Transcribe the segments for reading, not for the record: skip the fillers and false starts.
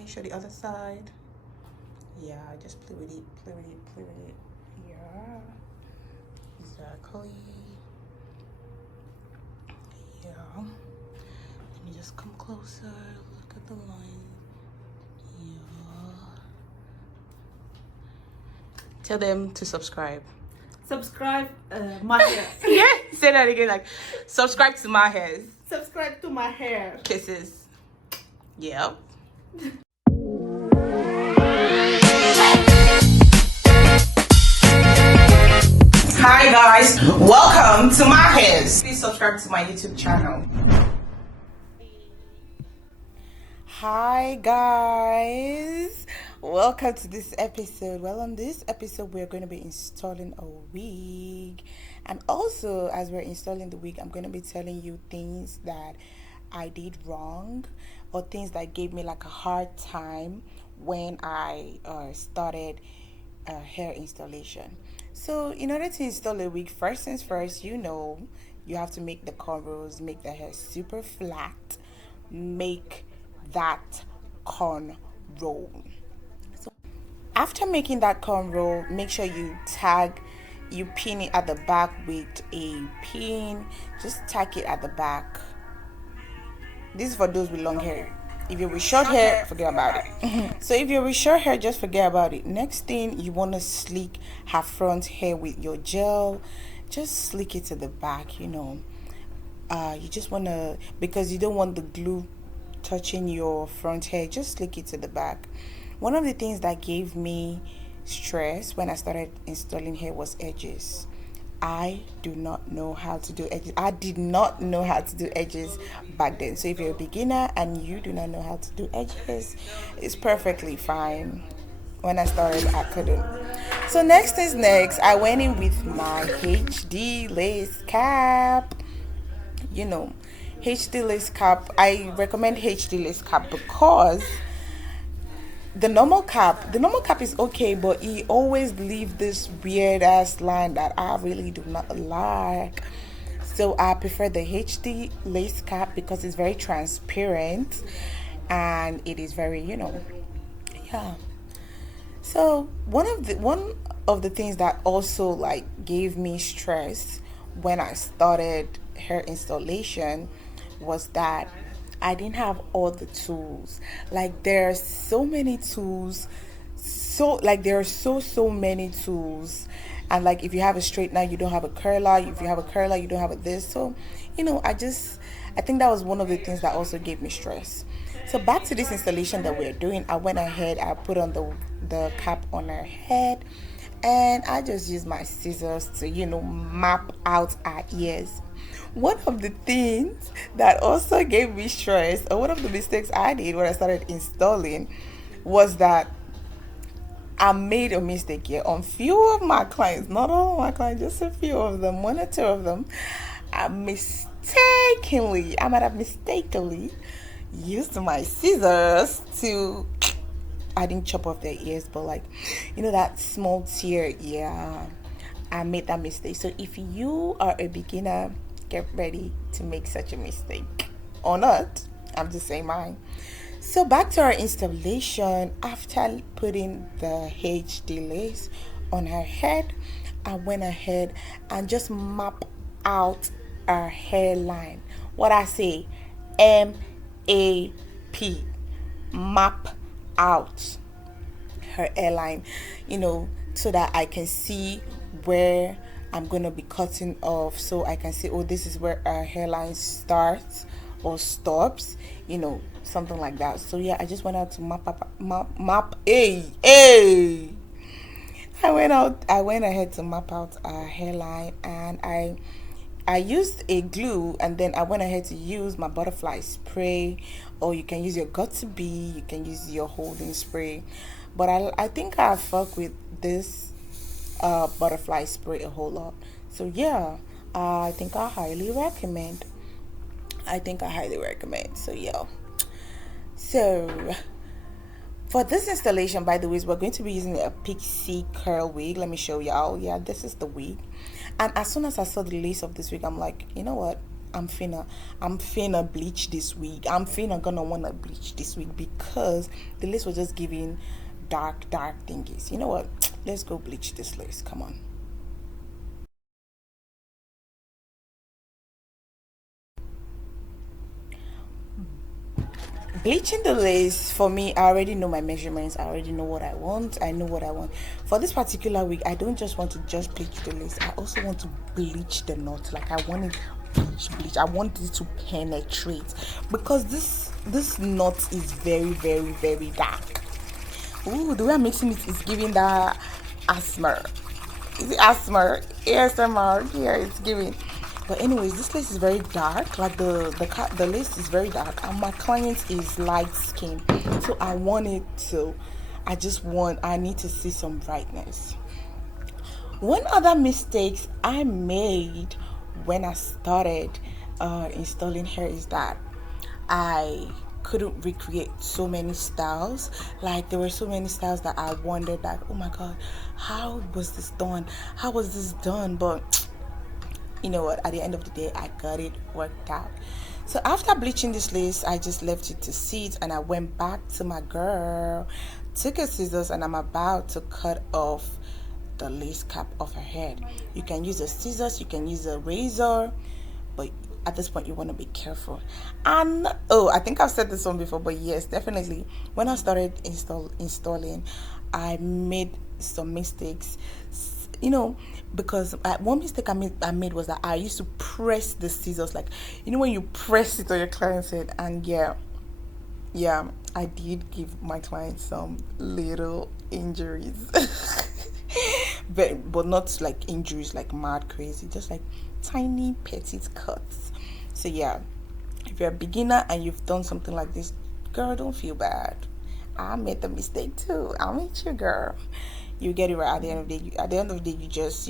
Okay, show the other side. Yeah, just play with it, play with it, play with it. Yeah, exactly. Yeah. Let me just come closer. Look at the line. Yeah. Tell them to subscribe. Subscribe my hair. Yeah, say that again. Like, subscribe to my hairs. Subscribe to my hair. Kisses. Yep. Hi guys, welcome to my hairs. Please subscribe to my YouTube channel. Hi guys, welcome to this episode. Well, on this episode we're going to be installing a wig, and also as we're installing the wig, I'm going to be telling you things that I did wrong or things that gave me like a hard time when I started hair installation. So in order to install a wig, first things first, you have to make the cornrows, make the hair super flat, make that cornrow. So after making that cornrow, make sure you pin it at the back with a pin. Just tack it at the back. This is for those with long hair. If you're with short hair, forget about it. So if you're with short hair, just forget about it. Next thing, you want to slick her front hair with your gel. Just slick it to the back, you just want to, because you don't want the glue touching your front hair, just slick it to the back. One of the things that gave me stress when I started installing hair was edges. I do not know how to do edges. I did not know how to do edges back then. So if you're a beginner and you do not know how to do edges, it's perfectly fine. When I started, I couldn't. So next is next. I went in with my HD lace cap. HD lace cap. I recommend HD lace cap because the normal cap is okay, but it always leave this weird ass line that I really do not like. So I prefer the HD lace cap because it's very transparent and it is very, yeah. So one of the things that also like gave me stress when I started hair installation was that I didn't have all the tools. Like there are so many tools. There are so many tools. And like if you have a straightener, you don't have a curler. If you have a curler, you don't have a this. So, I think that was one of the things that also gave me stress. So back to this installation that we're doing, I went ahead, I put on the cap on her head, and I just used my scissors to, map out her ears. One of the things that also gave me stress, or one of the mistakes I did when I started installing, was that I made a mistake here on few of my clients, not all of my clients, just a few of them, one or two of them. I might have mistakenly used my scissors to, I didn't chop off their ears, but like, that small tear, yeah, I made that mistake. So if you are a beginner, get ready to make such a mistake. Or not, I'm just saying mine. So back to our installation. After putting the HD lace on her head, I went ahead and just map out her hairline. What I say, M-A-P, map out her hairline, so that I can see where I'm going to be cutting off, so I can say, oh, this is where our hairline starts or stops, something like that. So yeah, I just went out to map. I went ahead to map out our hairline, and I used a glue, and then I went ahead to use my butterfly spray, or you can use your got2b, you can use your holding spray, but I think I fuck with this butterfly spray a whole lot. So yeah, I think I highly recommend. So yeah. So for this installation, by the way, we're going to be using a Pixxy curl wig. Let me show y'all. Yeah, this is the wig. And as soon as I saw the lace of this wig, I'm like, you know what? I'm finna I'm finna bleach this week. I'm finna gonna wanna bleach this week because the lace was just giving dark thingies. You know what? Let's go bleach this lace. Come on. Bleaching the lace for me, I already know my measurements. I already know what I want. I know what I want for this particular week. I don't just want to just bleach the lace. I also want to bleach the knot. Like, I want it bleach. I want it to penetrate because this knot is very dark. Ooh, the way I'm mixing it is giving that asthma. Is it asthma? ASMR. Yeah, it's giving. But anyways, this lace is very dark. Like the lace is very dark, and my client is light skin, so I want it to. I need to see some brightness. One other mistakes I made when I started installing hair is that I couldn't recreate so many styles. Like, there were so many styles that I wondered that, oh my god, how was this done? How was this done? But you know what? At the end of the day, I got it worked out. So after bleaching this lace, I just left it to sit, and I went back to my girl, took a scissors, and I'm about to cut off the lace cap off her head. You can use a scissors, you can use a razor, but at this point you want to be careful. And oh, I think I've said this one before, but yes, definitely when I started installing, I made some mistakes, you know, because one mistake I made was that I used to press the scissors, like, you know, when you press it on your client's head. And yeah, I did give my client some little injuries. But not like injuries like mad crazy, just like tiny petite cuts. So yeah, if you're a beginner and you've done something like this, girl, don't feel bad. I made the mistake too. I'll meet you, girl. You get it right at the end of the day. At the end of the day, you just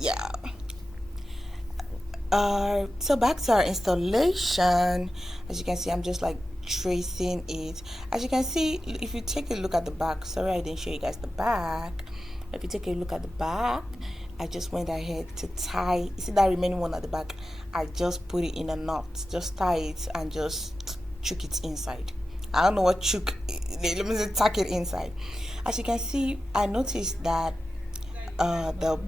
yeah. So back to our installation. As you can see, I'm just like tracing it. As you can see, if you take a look at the back, sorry I didn't show you guys the back. If you take a look at the back, I just went ahead to tie. You see that remaining one at the back? I just put it in a knot. Just tie it and just chook it inside. I don't know what chook. Let me just tuck it inside. As you can see, I noticed that the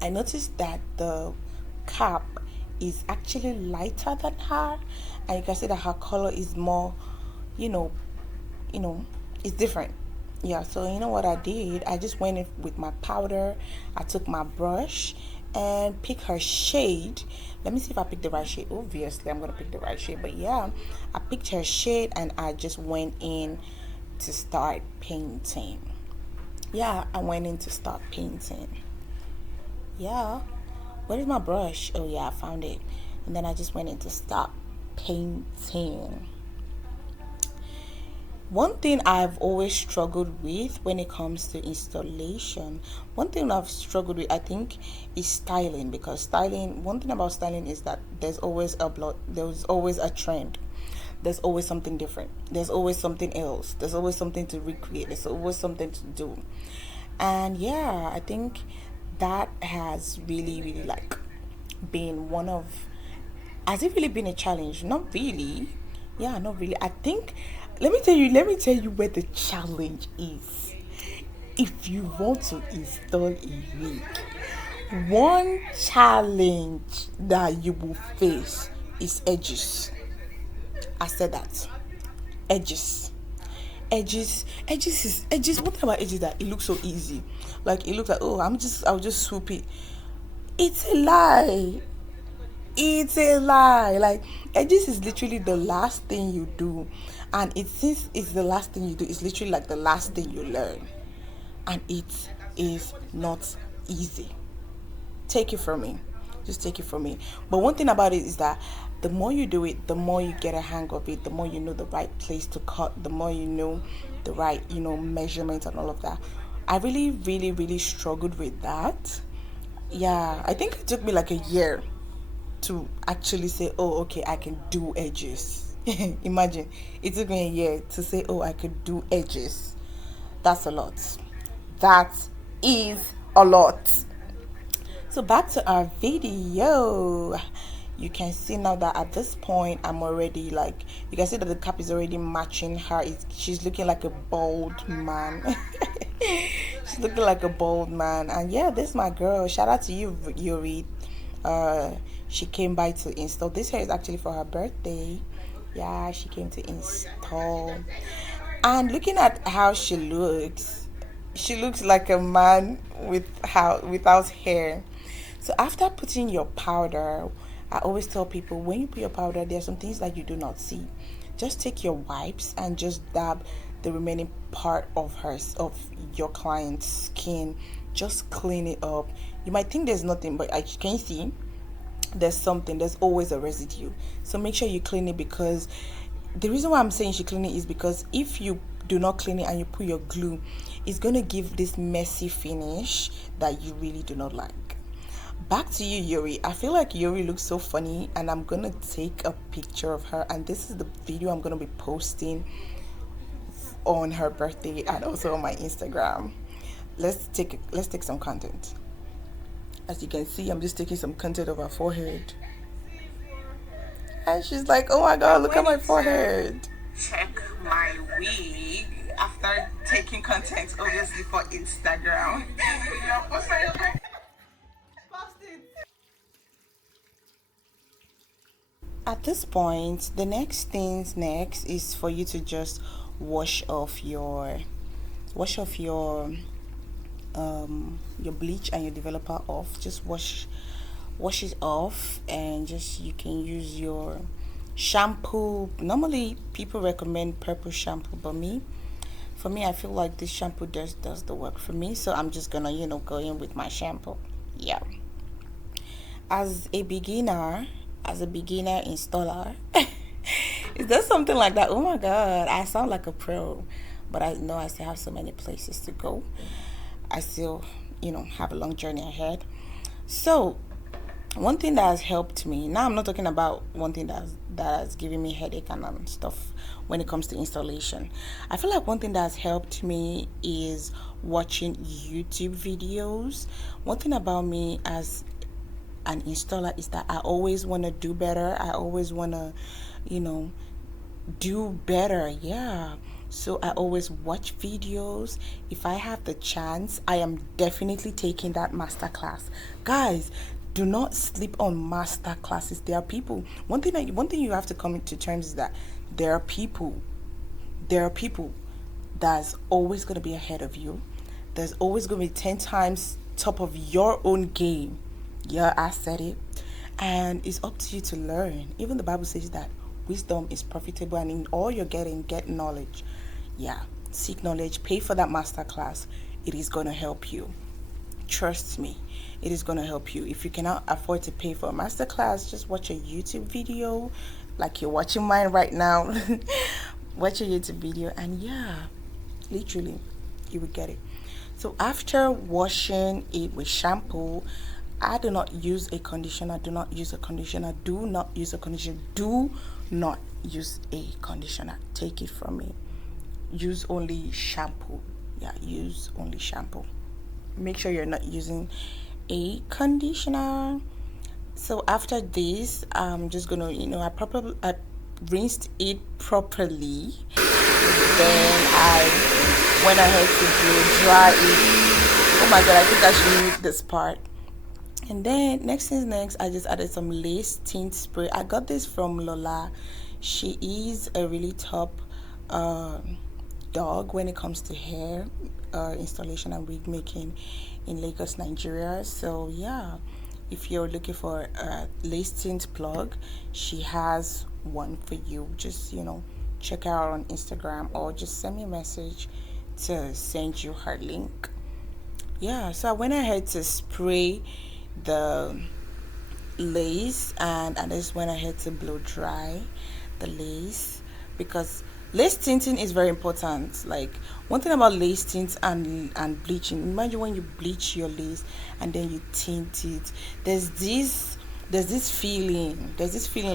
I noticed that the cap is actually lighter than her, and you can see that her color is more, you know, it's different. Yeah, so you know what I did? I just went in with my powder. I took my brush and pick her shade. Let me see if I picked the right shade. Obviously, I'm gonna pick the right shade, but yeah, I picked her shade and I just went in to start painting. Yeah, I went in to start painting. Yeah, where is my brush? Oh yeah, I found it. And then I just went in to start painting. One thing I've always struggled with when it comes to installation, one thing I've struggled with, I think, is styling. Because one thing about styling is that there's always a trend. There's always something different. There's always something else. There's always something to recreate. There's always something to do. And yeah, I think that has really like been one of, has it really been a challenge? Not really. Yeah, not really. I think, let me tell you where the challenge is. If you want to install a wig, one challenge that you will face is edges. I said that. Edges. Edges. One thing about edges, that it looks so easy. Like, it looks like, oh, I'll just swoop it. It's a lie. It's a lie. Like, edges is literally the last thing you do, and since it's the last thing you do, it's literally like the last thing you learn, and it is not easy. Take it from me. Just take it from me. But one thing about it is that the more you do it, the more you get a hang of it, the more you know the right place to cut, the more you know the right, measurements and all of that. I really struggled with that. Yeah, I think it took me like a year to actually say, oh, okay, I can do edges. Imagine, it took me a year to say, oh, I could do edges. That's a lot. That is a lot. So back to our video. You can see now that at this point I'm already like, you can see that the cap is already matching her. She's looking like a bald man. She's looking like a bald man. And yeah, this is my girl. Shout out to you, Yuri. uh she came by to install. This hair is actually for her birthday. Yeah, she came to install. And looking at how she looks like a man without hair. So after putting your powder, I always tell people, when you put your powder, there are some things that you do not see. Just take your wipes and just dab the remaining part of your client's skin. Just clean it up. You might think there's nothing, but I can see there's something. There's always a residue. So make sure you clean it, because the reason why I'm saying you should clean it is because if you do not clean it and you put your glue, it's going to give this messy finish that you really do not like. Back to you, Yuri. I feel like Yuri looks so funny, and I'm gonna take a picture of her, and this is the video I'm gonna be posting on her birthday and also on my Instagram. Let's take some content. As you can see, I'm just taking some content of her forehead, and she's like, "Oh my God, look at my forehead." Check my wig after taking content, obviously for Instagram. At this point, the next things next is for you to just wash off your wash off your bleach and your developer off. Just wash it off, and just you can use your shampoo. Normally people recommend purple shampoo, but for me, I feel like this shampoo does the work for me, so I'm just gonna go in with my shampoo. Yeah. As a beginner installer, is there something like that? Oh my God, I sound like a pro, but I know I still have so many places to go. I still have a long journey ahead. So one thing that has helped me, now I'm not talking about one thing that has given me headache and stuff when it comes to installation. I feel like one thing that has helped me is watching YouTube videos. One thing about me as an installer is that I always want to do better. I always want to do better. Yeah, so I always watch videos. If I have the chance, I am definitely taking that master class. Guys, do not sleep on master classes. There are people, one thing you have to come to terms is that there are people that's always going to be ahead of you. There's always going to be 10 times top of your own game. Yeah, I said it. And it's up to you to learn. Even the Bible says that wisdom is profitable, and in all you're getting, get knowledge. Yeah, seek knowledge, pay for that master class. It is going to help you. Trust me, it is going to help you. If you cannot afford to pay for a master class, just watch a YouTube video like you're watching mine right now. Watch a YouTube video, and yeah, literally, you will get it. So after washing it with shampoo, I do not use a conditioner. Do not use a conditioner. Do not use a conditioner. Do not use a conditioner. Take it from me. Use only shampoo. Yeah, use only shampoo. Make sure you're not using a conditioner. So after this, I'm just gonna, I rinsed it properly. Then I went ahead to blow dry it. Oh my God, I think I should mute this part. And then next, I just added some lace tint spray. I got this from Lola. She is a really top dog when it comes to hair installation and wig making in Lagos, Nigeria. So yeah, if you're looking for a lace tint plug, she has one for you. Just check her out on Instagram, or just send me a message to send you her link. Yeah, so I went ahead to spray the lace, and I just went ahead to blow dry the lace, because lace tinting is very important. Like, one thing about lace tints and bleaching, imagine when you bleach your lace and then you tint it, there's this feeling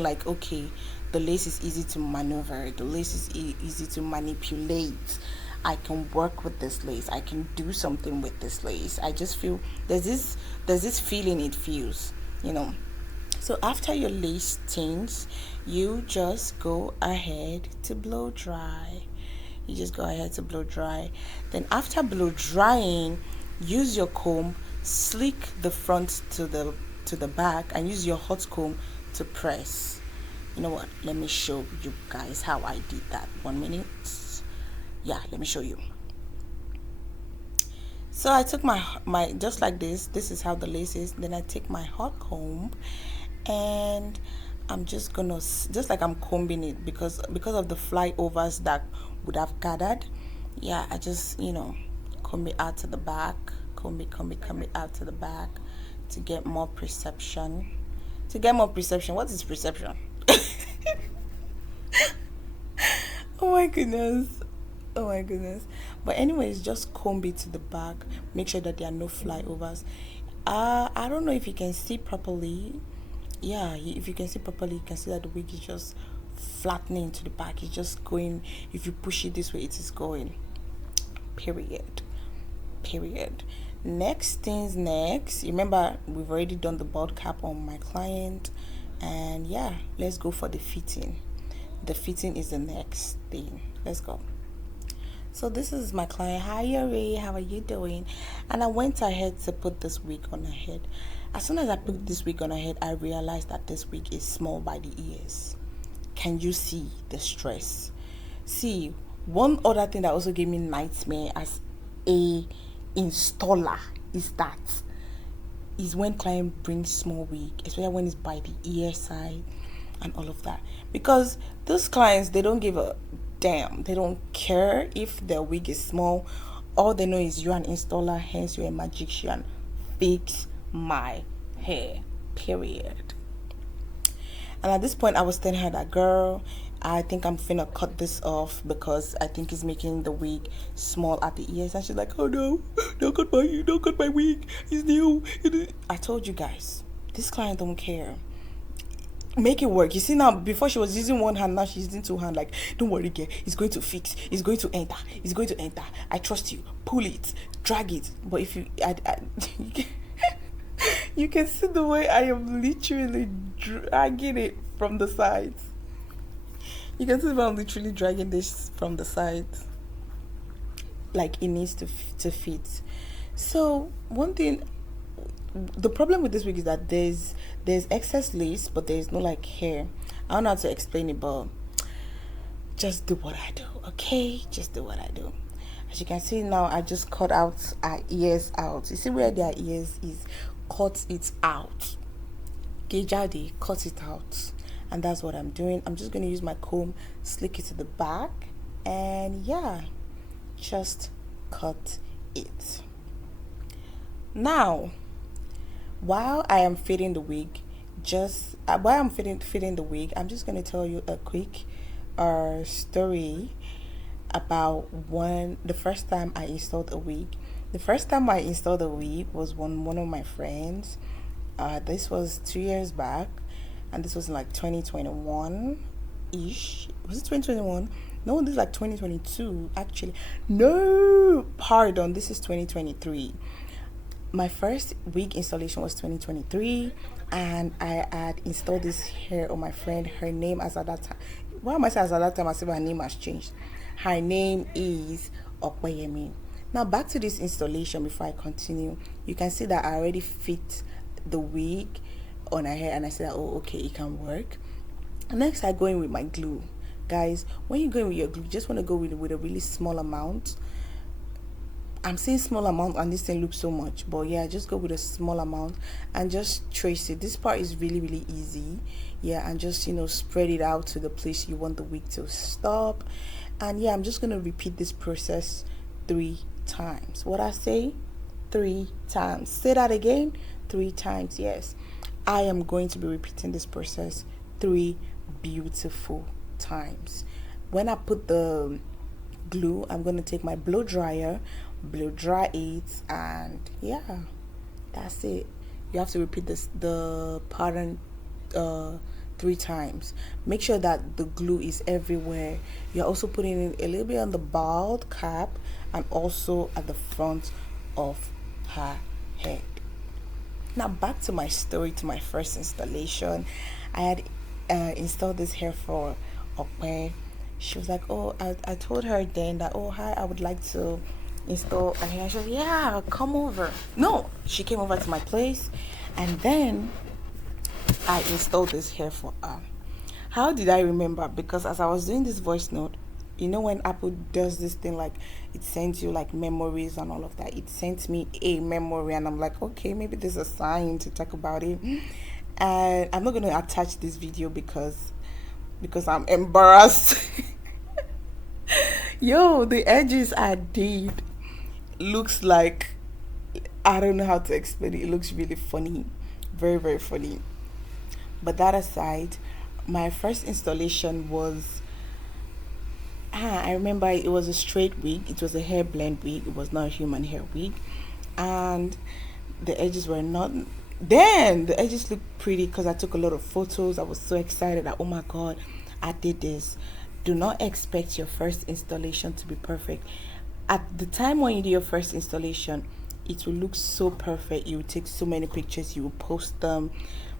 like, okay, the lace is easy to maneuver, the lace is easy to manipulate, I can work with this lace. I can do something with this lace. I just feel there's this feeling it feels. So after your lace thins, you just go ahead to blow dry. You just go ahead to blow dry. Then after blow drying, use your comb, slick the front to the back, and use your hot comb to press. You know what? Let me show you guys how I did that. 1 minute. Yeah, let me show you. So I took my just like this. This is how the lace is. Then I take my hot comb, and I'm just gonna just like I'm combing it because of the flyovers that would have gathered. Yeah, I just comb it out to the back, comb it out to the back to get more perception. To get more perception, what is perception? Oh my goodness. Oh my goodness. But anyways, just comb it to the back. Make sure that there are no flyovers. I don't know if you can see properly. Yeah, if you can see properly, you can see that the wig is just flattening to the back. It's just going. If you push it this way, it is going. Period. Period. Next things next. Remember, we've already done the bald cap on my client, and yeah, let's go for the fitting. The fitting is the next thing. Let's go. So this is my client. Hi Yuri, how are you doing? And I went ahead to put this wig on her head. As soon as I put this wig on her head, I realized that this wig is small by the ears. Can you see the stress? See, one other thing that also gave me nightmare as a installer is when client brings small wig, especially when it's by the ear side and all of that. Because those clients, they don't give a damn. They don't care if their wig is small. All they know is you're an installer, hence you're a magician. Fix my hair. Period. And at this point, I was telling her that, girl, I think I'm finna cut this off because I think it's making the wig small at the ears. And she's like, oh no, don't cut my wig. It's new. I told you guys, this client don't care. Make it work. You see now, before she was using one hand, now she's using two hands. Like, don't worry, girl. It's going to fix. It's going to enter. It's going to enter. I trust you. Pull it. Drag it. But if you, you can see the way I am literally dragging it from the sides. You can see that I'm literally dragging this from the sides. Like it needs to fit. So one thing, the problem with this wig is that there's excess lace, but there's no like hair. I don't know how to explain it, but just do what I do, okay? Just do what I do. As you can see now, I just cut out our ears out. You see where their ears is? Cut it out. Gejade, cut it out. And that's what I'm doing. I'm just going to use my comb, slick it to the back, and yeah, just cut it. Now, while I am fitting the wig, I'm just going to tell you a quick story about the first time I installed a wig. The first time I installed a wig was one of my friends. This was 2 years back, and this was in like 2021 ish. Was it 2021? No, this is like 2022 actually. No, pardon, this is 2023. My first wig installation was 2023, and I had installed this hair on my friend. Her name as at that time. Why am I saying as at that time as if her name has changed? Her name is Okweyemi. Now back to this installation before I continue. You can see that I already fit the wig on her hair, and I said, oh okay, it can work. Next, I go in with my glue. Guys, when you go in with your glue, you just want to go with a really small amount. I'm saying small amount and this thing looks so much, but yeah, just go with a small amount and just trace it. This part is really easy. Yeah, and just spread it out to the place you want the wig to stop. And yeah, I'm just going to repeat this process 3 times. What I say? 3 times. Say that again. 3 times. Yes, I am going to be repeating this process 3 beautiful times. When I put the glue, I'm going to take my blow dryer, blow dry it, and yeah, that's it. You have to repeat the pattern 3 3 times. Make sure that the glue is everywhere. You're also putting it a little bit on the bald cap and also at the front of her head. Now back to my story, to my first installation. I had installed this hair for Okwe. She was like, oh, I told her then that, oh, hi, I would like to install a hair. She was like, yeah, come over. No, she came over to my place, and then I installed this hair for her. How did I remember? Because as I was doing this voice note, you know when Apple does this thing, like it sends you like memories and all of that. It sent me a memory, and I'm like, okay, maybe there's a sign to talk about it. And I'm not going to attach this video because I'm embarrassed. Yo, the edges I did looks like, I don't know how to explain it. It looks really funny, very very funny. But that aside, my first installation was, I remember it was a straight wig. It was a hair blend wig. It was not a human hair wig, and the edges were not. Then the edges looked pretty because I took a lot of photos. I was so excited that, oh my god, I did this. Do not expect your first installation to be perfect. At the time when you do your first installation, it will look so perfect. You will take so many pictures. You will post them.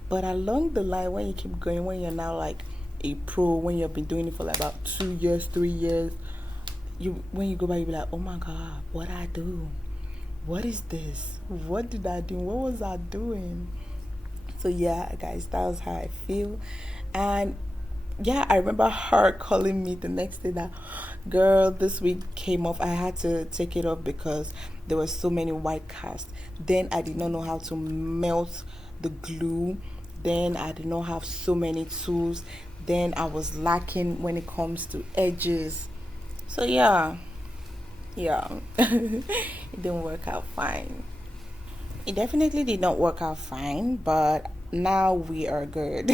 But along the line, when you keep going, when you're now like a pro, when you've been doing it for like about 2 years, 3 years, when you go back, you'll be like, oh my god, what I do? What is this? What did I do? What was I doing? So yeah, guys, that was how I feel. And yeah, I remember her calling me the next day that, girl, this wig came off. I had to take it off because there were so many white casts. Then I did not know how to melt the glue. Then I did not have so many tools. Then I was lacking when it comes to edges. So yeah, it didn't work out fine. It definitely did not work out fine, but now we are good.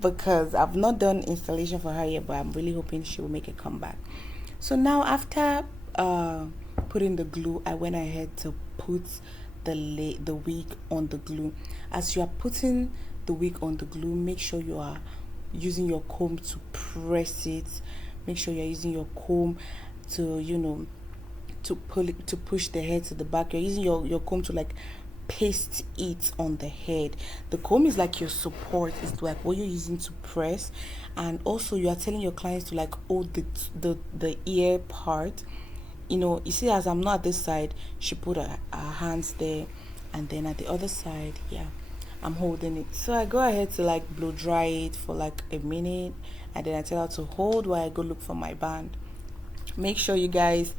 Because I've not done installation for her yet, but I'm really hoping she will make a comeback. So now after putting the glue, I went ahead to put the wig on the glue. As you are putting the wig on the glue, make sure you are using your comb to press it. Make sure you're using your comb to to pull it, to push the hair to the back. You're using your comb to like paste it on the head. The comb is like your support. It's like what you're using to press. And also you are telling your clients to like hold the ear part. You see, as I'm not at this side, she put her hands there, and then at the other side, yeah, I'm holding it. So I go ahead to like blow dry it for like a minute, and then I tell her to hold while I go look for my band. Make sure you guys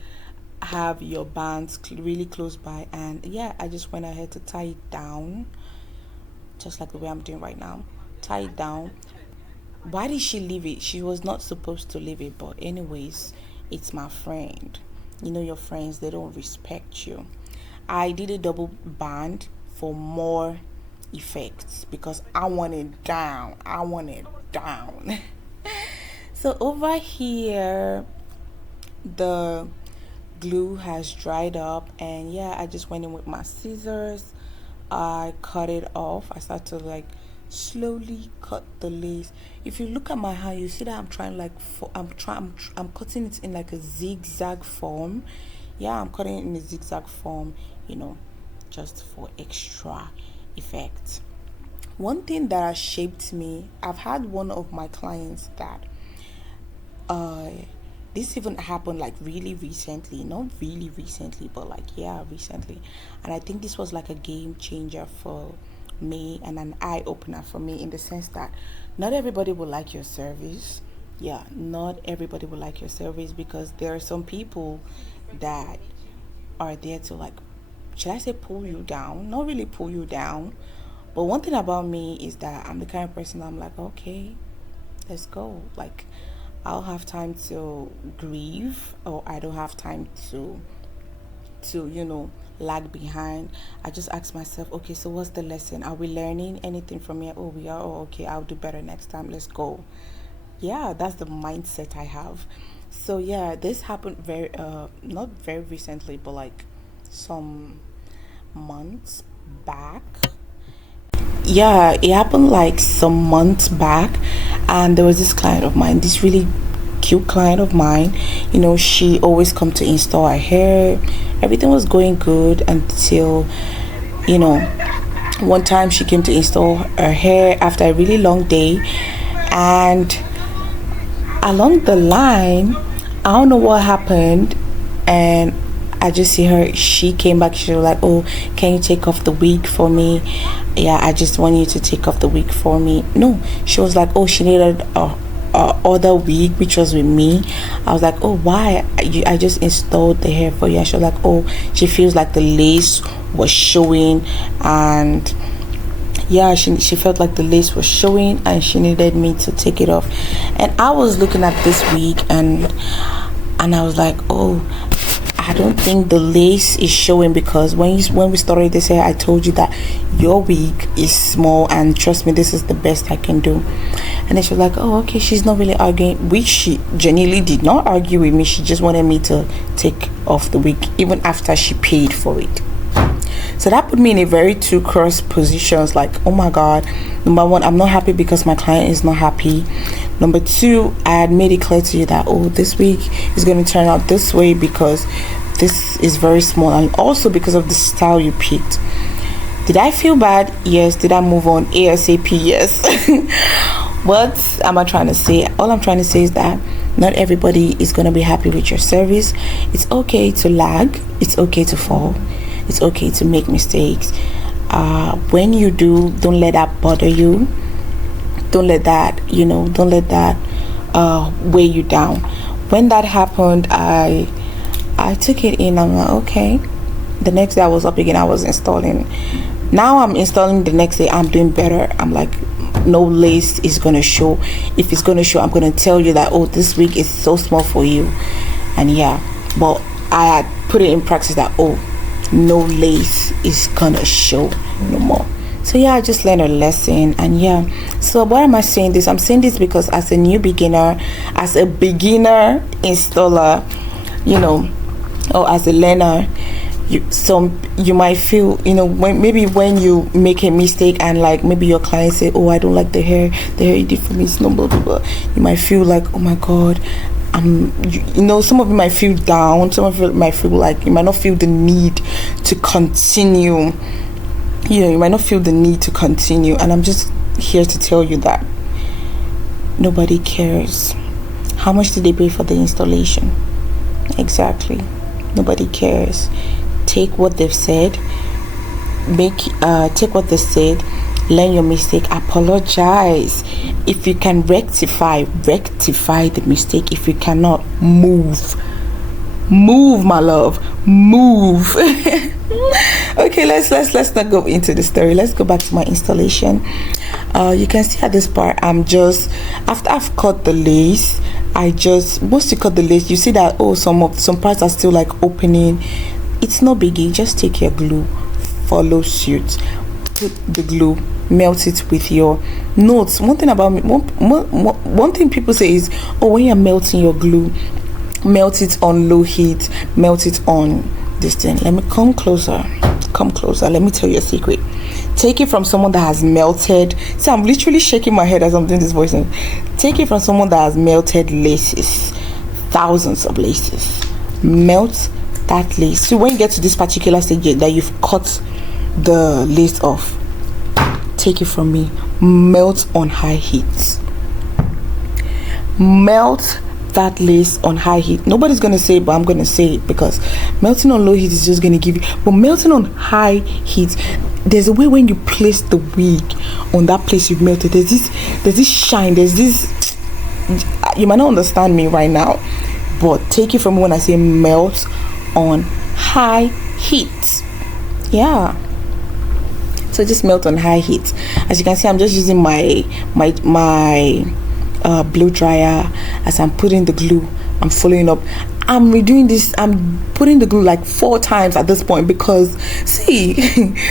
have your bands really close by. And yeah, I just went ahead to tie it down, just like the way I'm doing right now. Tie it down. Why did she leave it? She was not supposed to leave it, but anyways, it's my friend. Your friends, they don't respect you. I did a double band for more effects because I want it down. So over here, the glue has dried up, and yeah, I just went in with my scissors. I cut it off. I start to like slowly cut the lace. If you look at my hand, you see that I'm trying like I'm cutting it in like a zigzag form. Yeah, I'm cutting it in a zigzag form, just for extra effect. One thing that has shaped me, I've had one of my clients that this even happened like really recently, not really recently, but like, yeah, recently. And I think this was like a game changer for me and an eye opener for me, in the sense that not everybody will like your service. Yeah, not everybody will like your service, because there are some people that are there to like, should I say, pull you down? Not really pull you down, but one thing about me is that I'm the kind of person, I'm like, okay, let's go. Like, I'll have time to grieve, or I don't have time to lag behind. I just ask myself, okay, so what's the lesson? Are we learning anything from here? Oh, we are. Oh, okay, I'll do better next time. Let's go. Yeah, that's the mindset I have. So yeah, this happened very not very recently, but like some months back. yeah, it happened like some months back, and there was this client of mine, this really cute client of mine. She always come to install her hair. Everything was going good until, you know one time she came to install her hair after a really long day, and along the line, I don't know what happened, and I just see her. She came back. She was like, "Oh, can you take off the wig for me? Yeah, I just want you to take off the wig for me." No, she was like, "Oh, she needed a other wig, which was with me." I was like, "Oh, why? I just installed the hair for you." And she was like, "Oh, she feels like the lace was showing, and yeah, she felt like the lace was showing, and she needed me to take it off." And I was looking at this wig, and I was like, "Oh, I don't think the lace is showing, because when we started this hair, I told you that your wig is small, and trust me, this is the best I can do." And then she was like, "Oh, okay." She's not really arguing, which she genuinely did not argue with me. She just wanted me to take off the wig even after she paid for it. So that put me in a very two cross positions, like, oh my god, number one, I'm not happy because my client is not happy. Number two, I had made it clear to you that, oh, this week is going to turn out this way because this is very small, and also because of the style you picked. Did I feel bad? Yes. Did I move on ASAP? Yes. What am I trying to say? All I'm trying to say is that not everybody is going to be happy with your service. It's okay to lag. It's okay to fall. It's okay to make mistakes. When you do, don't let that bother you. Don't let that, weigh you down. When that happened, I took it in. I'm like, okay. The next day I was up again. I was installing. Now I'm installing the next day. I'm doing better. I'm like, no lace is going to show. If it's going to show, I'm going to tell you that, oh, this week is so small for you. And yeah, but I had put it in practice that, oh, no lace is gonna show no more. So yeah, I just learned a lesson. And yeah, so why am I saying this? I'm saying this because as a new beginner, as a beginner installer, or as a learner, you might feel, when you make a mistake, and like maybe your client say, "Oh, I don't like the hair you did for me, it's no blah blah blah," you might feel like, "Oh my god." Some of you might feel down. Some of you might feel like you might not feel the need to continue. You might not feel the need to continue. And I'm just here to tell you that nobody cares. How much did they pay for the installation? Exactly. Nobody cares. Take what they've said. Take what they said. Learn your mistake. Apologize. If you can rectify the mistake. If you cannot, move, my love, move. Okay, let's not go into the story. Let's go back to my installation. You can see at this part, I'm just, after I've cut the lace, once you cut the lace, you see that, oh, some parts are still like opening. It's no biggie. Just take your glue, follow suit, put the glue, melt it with your notes. One thing people say is, oh, when you're melting your glue, melt it on low heat, melt it on this thing. Let me come closer, let me tell you a secret. Take it from someone that has melted. See, I'm literally shaking my head as I'm doing this voice. Take it from someone that has melted laces, thousands of laces. Melt that lace. So when you get to this particular stage that you've cut the lace off, take it from me, melt on high heat. Melt that lace on high heat. Nobody's gonna say it, but I'm gonna say it, because melting on low heat is just gonna give you, but melting on high heat, there's a way when you place the wig on that place you've melted, there's this shine, there's this, you might not understand me right now, but take it from me when I say melt on high heat. Yeah. So just melt on high heat. As you can see, I'm just using my blow dryer. As I'm putting the glue, I'm following up. I'm redoing this. I'm putting the glue like 4 times at this point, because see,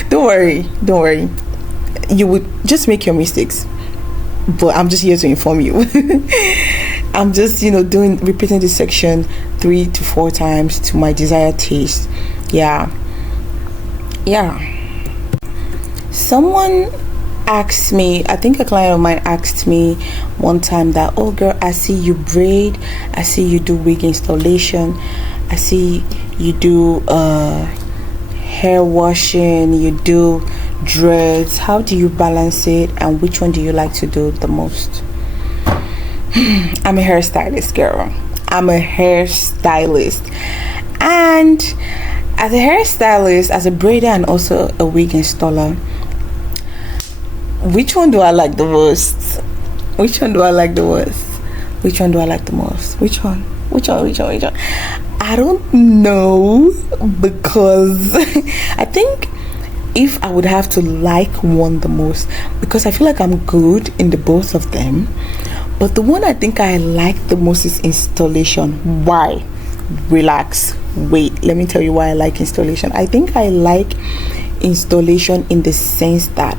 don't worry. You would just make your mistakes, but I'm just here to inform you. I'm just repeating this section 3 to 4 times to my desired taste. Yeah. Someone asked me, I think a client of mine asked me one time that, oh girl, I see you braid, I see you do wig installation, I see you do hair washing, you do dreads. How do you balance it, and which one do you like to do the most? I'm a hairstylist, girl. I'm a hairstylist. And as a hairstylist, as a braider, and also a wig installer, which one do I like the most? Which one do I like the worst? Which one do I like the most? Which one? Which one? Which one? Which one? I don't know, because I think if I would have to like one the most, because I feel like I'm good in the both of them, but the one I think I like the most is installation. Why? Relax. Wait, let me tell you why I like installation. I think I like installation in the sense that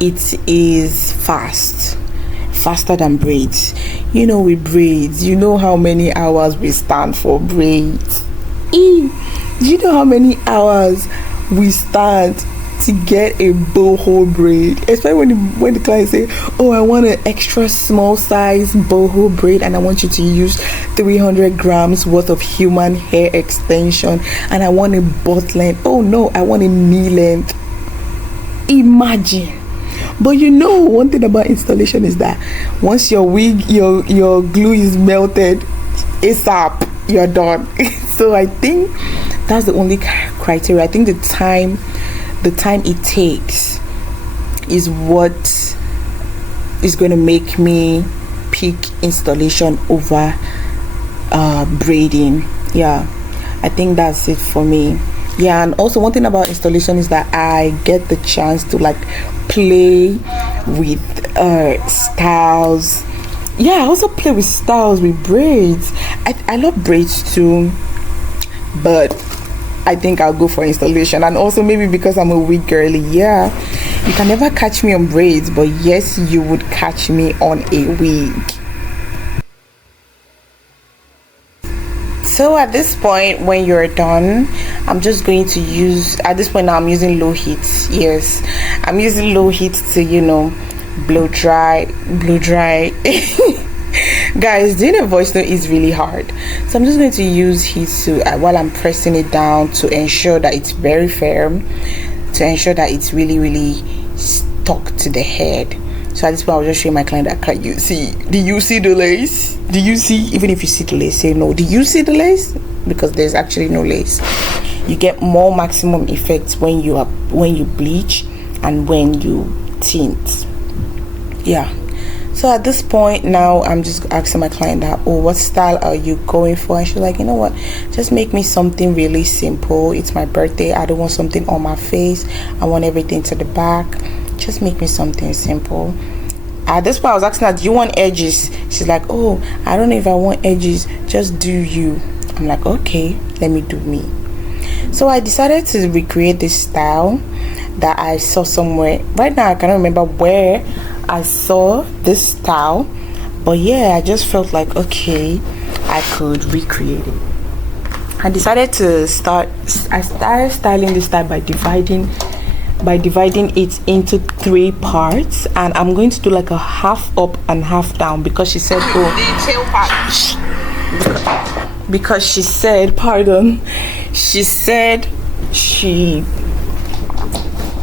it is faster than braids. You know, with braids, you know how many hours we stand for braids. You know how many hours we stand to get a boho braid, especially when the client say, oh, I want an extra small size boho braid, and I want you to use 300 grams worth of human hair extension, and I want a butt length. Oh no, I want a knee length. Imagine. But you know, one thing about installation is that once your wig, your glue is melted, ASAP, you're done. So I think that's the only criteria. I think the time it takes is what is going to make me pick installation over braiding. Yeah, I think that's it for me. Yeah, and also one thing about installation is that I get the chance to like play with styles. Yeah, I also play with styles with braids. I love braids too, but I think I'll go for installation. And also maybe because I'm a wig girly. Yeah, you can never catch me on braids, but yes, you would catch me on a wig. So at this point, when you're done, I'm just going to use, at this point now I'm using low heat. Yes, I'm using low heat to blow dry. Guys, doing a voice note is really hard, so I'm just going to use heat to while I'm pressing it down to ensure that it's very firm, to ensure that it's really stuck to the head. So at this point, I'll just show my client that, can you see? Do you see the lace? Do you see? Even if you see the lace, say no. Do you see the lace? Because there's actually no lace. You get more maximum effects when you bleach and when you tint. Yeah. So at this point now, I'm just asking my client that, oh, what style are you going for? And she's like, you know what, just make me something really simple. It's my birthday. I don't want something on my face. I want everything to the back. Just make me something simple. At this point, I was asking her, do you want edges? She's like, oh, I don't know if I want edges. Just do you. I'm like, okay, let me do me. So I decided to recreate this style that I saw somewhere. Right now, I cannot remember where I saw this style, but yeah, I just felt like, okay, I could recreate it. I started styling this style by dividing it into 3 parts, and I'm going to do like a half up and half down, because she said, because she said,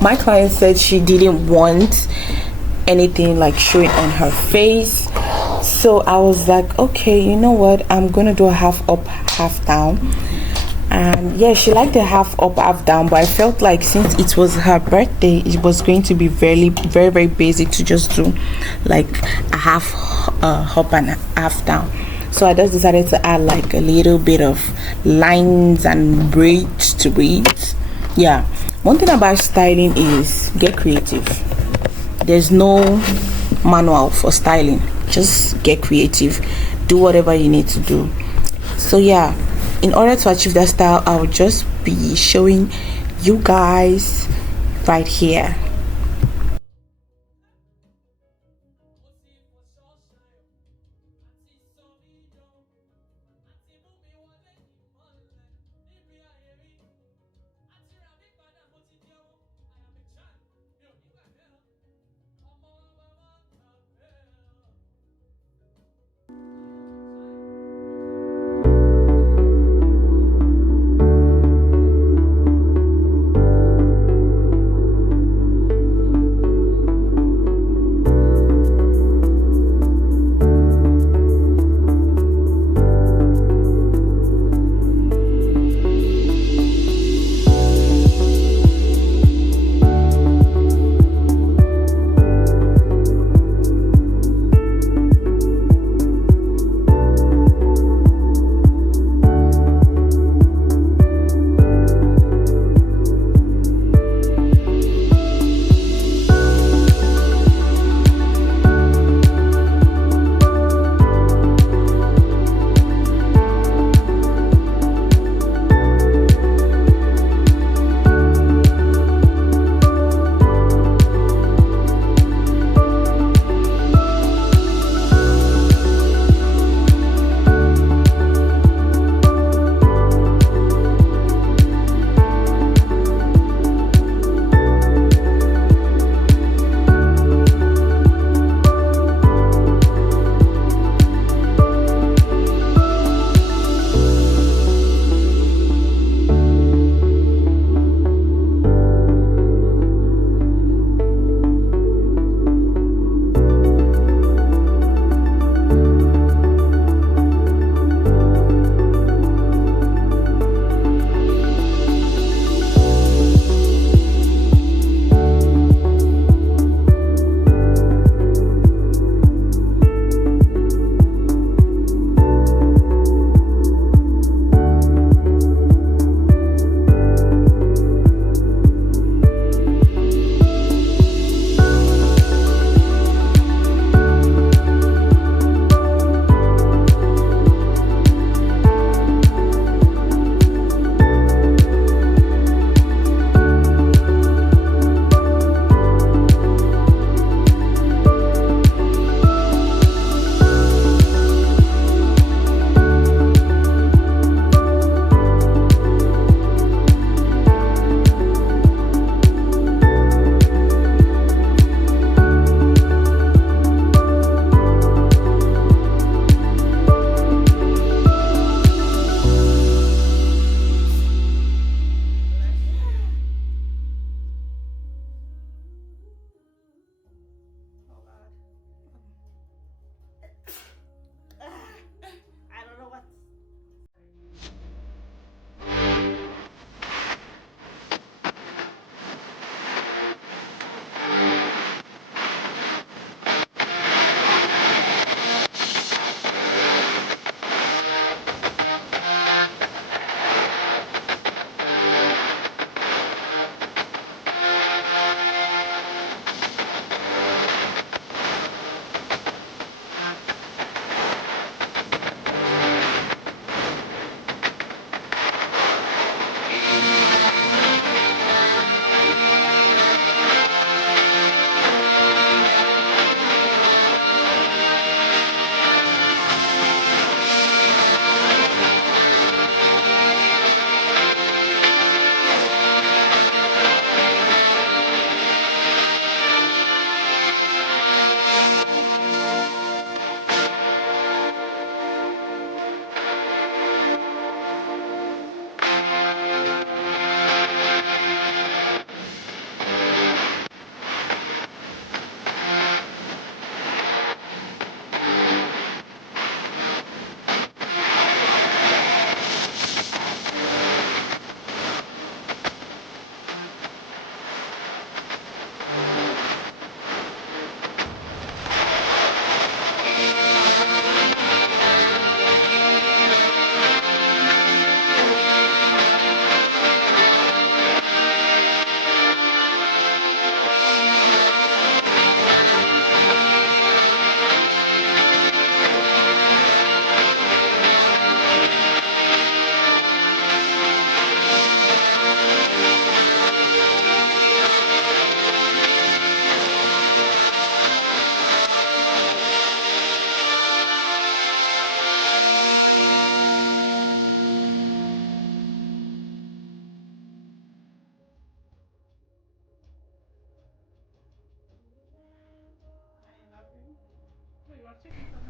my client said she didn't want anything like showing on her face. So I was like, okay, you know what, I'm gonna do a half up, half down. And yeah, she liked the half up, half down, but I felt like since it was her birthday, it was going to be very basic to just do like a half up and half down. So I just decided to add like a little bit of lines and braids to it. Yeah, one thing about styling is get creative. There's no manual for styling. Just get creative, do whatever you need to do. So yeah, in order to achieve that style, I will just be showing you guys right here.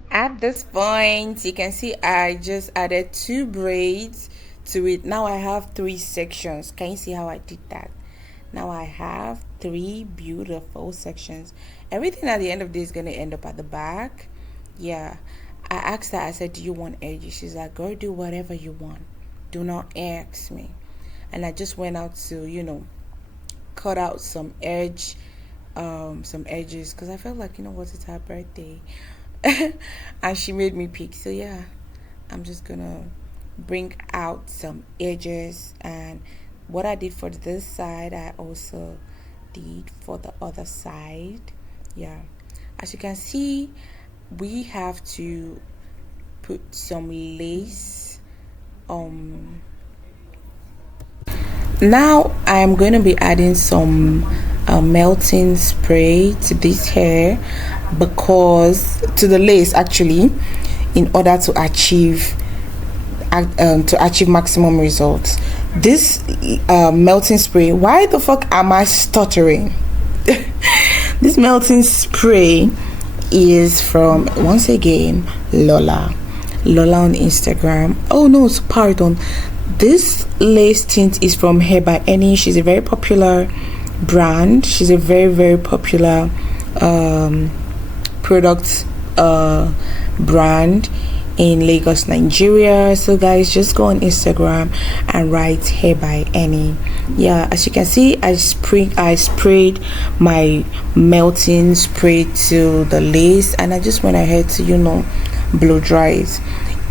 At this point, you can see I just added 2 braids to it. Now I have 3 sections. Can you see how I did that? Now I have 3 beautiful sections. Everything at the end of this is going to end up at the back. Yeah. I asked her, I said, do you want edges? She's like, girl, do whatever you want. Do not ask me. And I just went out to, cut out some edges, because I felt like, what, it's her birthday. And she made me pick. So yeah, I'm just gonna bring out some edges, and what I did for this side I also did for the other side. Yeah, as you can see, we have to put some lace. Now I'm going to be adding some melting spray to this hair, because to the lace actually, in order to achieve maximum results. This melting spray, why the fuck am I stuttering? This melting spray is from, once again, Lola on Instagram. Oh no, pardon. This lace tint is from Hair by Any. She's a very popular brand. She's a very, very popular product brand in Lagos, Nigeria. So guys, just go on Instagram and write Hair by Any. Yeah, as you can see, I sprayed my melting spray to the lace, and I just went ahead to blow dry it.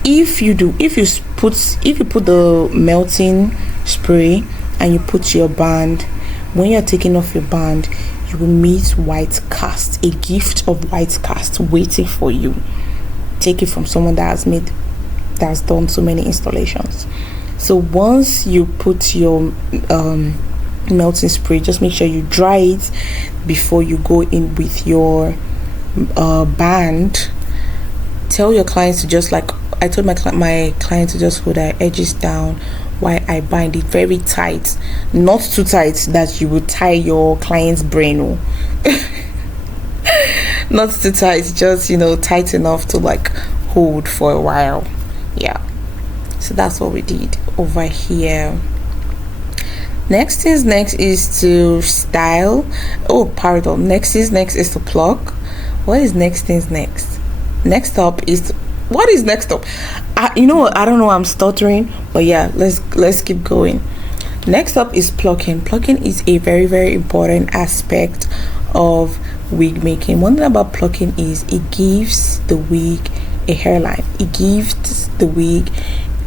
If you put the melting spray and you put your band, when you're taking off your band, you will meet white cast, a gift of white cast waiting for you. Take it from someone that has done so many installations. So once you put your melting spray, just make sure you dry it before you go in with your band. Tell your clients to just, like I told my client to just hold her edges down while I bind it very tight, not too tight that you would tie your client's brain. Not too tight, just tight enough to like hold for a while. Yeah, so that's what we did over here. Next is to style. Oh pardon, next is to pluck. What is next? Next up is, what is next up? I don't know, I'm stuttering, but yeah, let's keep going. Next up is plucking. Plucking is a very, very important aspect of wig making. One thing about plucking is it gives the wig a hairline. It gives the wig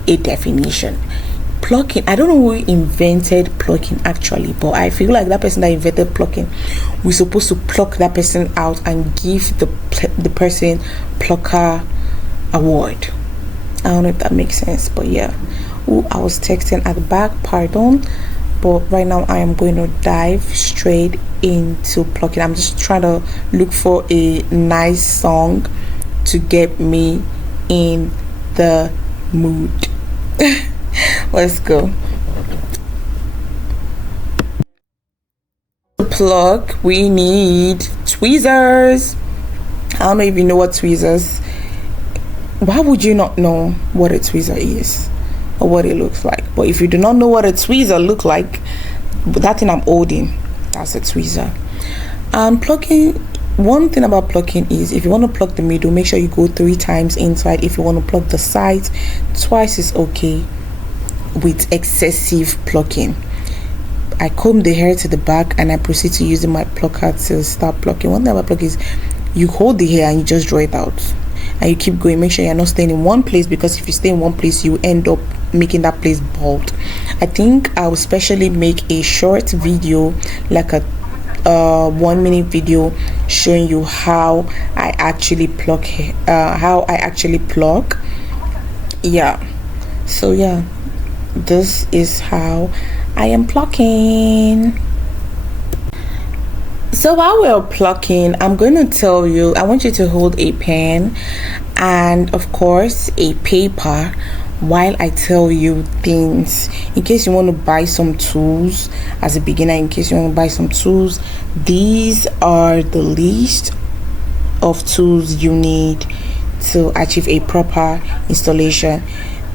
a definition. Plucking, I don't know who invented plucking actually, but I feel like that person that invented plucking, we're supposed to pluck that person out and give the person plucker award. I don't know if that makes sense, but yeah. Ooh, I was texting at the back, pardon, but right now I am going to dive straight into plucking. I'm just trying to look for a nice song to get me in the mood. Let's go. To pluck, we need tweezers. I don't know if you know what tweezers. Why would you not know what a tweezer is or what it looks like? But if you do not know what a tweezer look like, that thing I'm holding, that's a tweezer. And plucking, one thing about plucking is, if you want to pluck the middle, make sure you go 3 times inside. If you want to pluck the sides, twice is okay with excessive plucking. I comb the hair to the back and I proceed to using my plucker to start plucking. One thing about plucking is you hold the hair and you just draw it out and you keep going. Make sure you're not staying in one place, because if you stay in one place you end up making that place bald. I think I'll especially make a short video, like a 1-minute video, showing you how I actually pluck yeah. So yeah, this is how I am plucking. So while we're plucking, I'm going to tell you, I want you to hold a pen and of course a paper while I tell you things, in case you want to buy some tools as a beginner. In case you want to buy some tools, these are the list of tools you need to achieve a proper installation.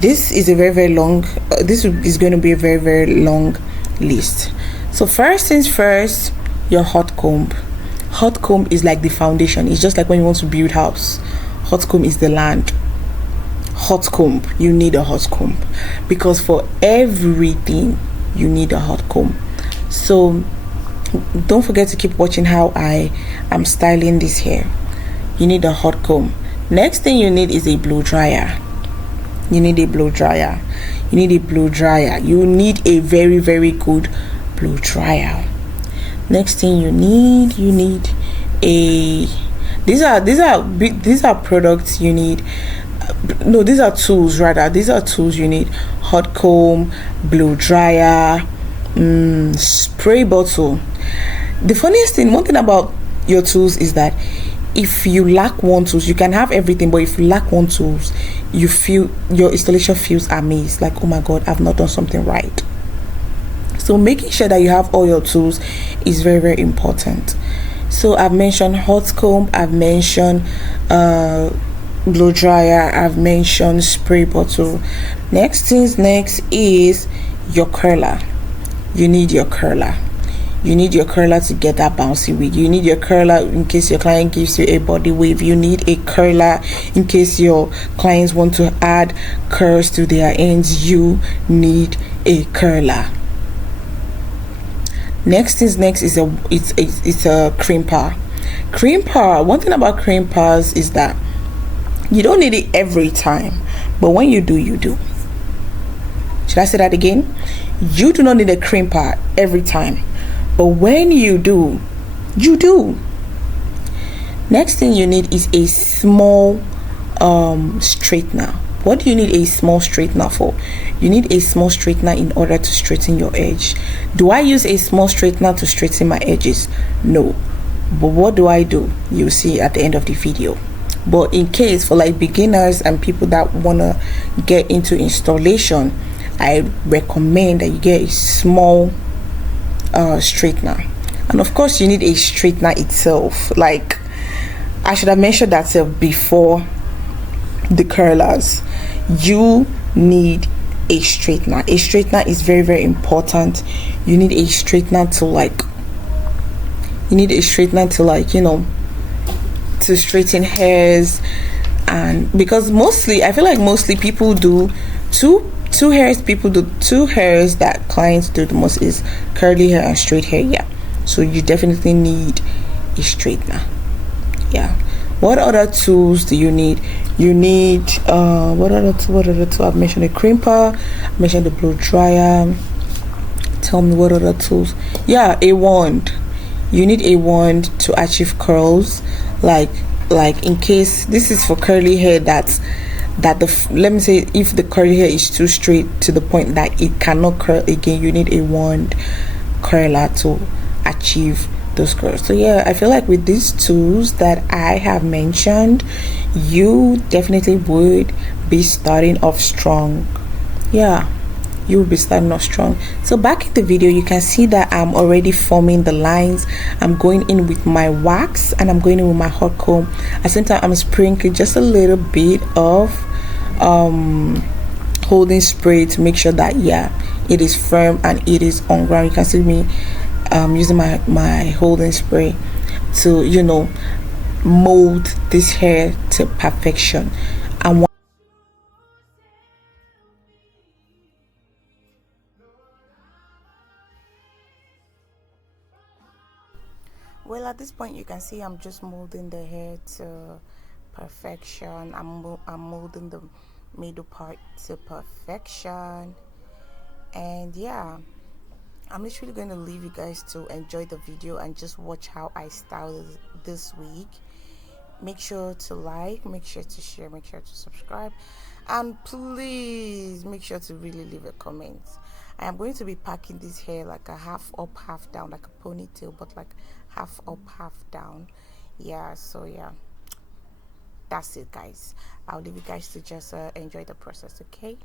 This is a very long this is going to be a very long list. So first things first, your hot comb. Hot comb is like the foundation. It's just like when you want to build house. Hot comb is the land. Hot comb, you need a hot comb, because for everything you need a hot comb. So don't forget to keep watching how I am styling this hair. You need a hot comb. Next thing you need is a blow dryer. You need a blow dryer. You need a blow dryer. You need a very good blow dryer. Next thing you need a these are products you need. No, these are tools rather. These are tools you need. Hot comb, blow dryer, spray bottle. The funniest thing, one thing about your tools is that if you lack one tools, you can have everything, but if you lack one tools, you feel your installation feels amazed, like, oh my god, I've not done something right. So making sure that you have all your tools is very important. So I've mentioned hot comb, I've mentioned blow dryer, I've mentioned spray bottle. Next is your curler. You need your curler. You need your curler to get that bouncy wig. You need your curler in case your client gives you a body wave. You need a curler in case your clients want to add curls to their ends. You need a curler. Next is a crimper. Crimper, one thing about crimpers is that you don't need it every time, but when you do, you do. Should I say that again? You do not need a crimper every time, but when you do, you do. Next thing you need is a small straightener. What do you need a small straightener for? You need a small straightener in order to straighten your edge. Do I use a small straightener to straighten my edges? No. But what do? You'll see at the end of the video. But in case for like beginners and people that wanna get into installation, I recommend that you get a small straightener. And of course you need a straightener itself. Like, I should have mentioned that before the curlers. You need a straightener. A straightener is very important. You need a straightener to to straighten hairs. And because I feel like mostly people do two hairs that clients do the most is curly hair and straight hair. Yeah, so you definitely need a straightener. Yeah. What other tools do you need? You need what other tool? I've mentioned a crimper, I mentioned the blow dryer. Tell me what other tools. Yeah, a wand. You need a wand to achieve curls. Like in case this is for curly hair let me say if the curly hair is too straight to the point that it cannot curl again, you need a wand curler to achieve those curls. So yeah, I feel like with these tools that I have mentioned, you definitely would be starting off strong. Yeah, you will be starting off strong. So back in the video, you can see that I'm already forming the lines. I'm going in with my wax and I'm going in with my hot comb. At the same time, I'm sprinkling just a little bit of holding spray to make sure that it is firm and it is on ground. You can see me using my holding spray to mold this hair to perfection. And well, at this point you can see I'm just molding the hair to perfection. I'm molding the middle part to perfection. And yeah, I'm literally going to leave you guys to enjoy the video and just watch how I style this week. Make sure to like, make sure to share, make sure to subscribe, and please make sure to really leave a comment. I am going to be packing this hair like a half up, half down, like a ponytail, but like half up, half down. Yeah, so yeah, that's it, guys. I'll leave you guys to just enjoy the process, okay?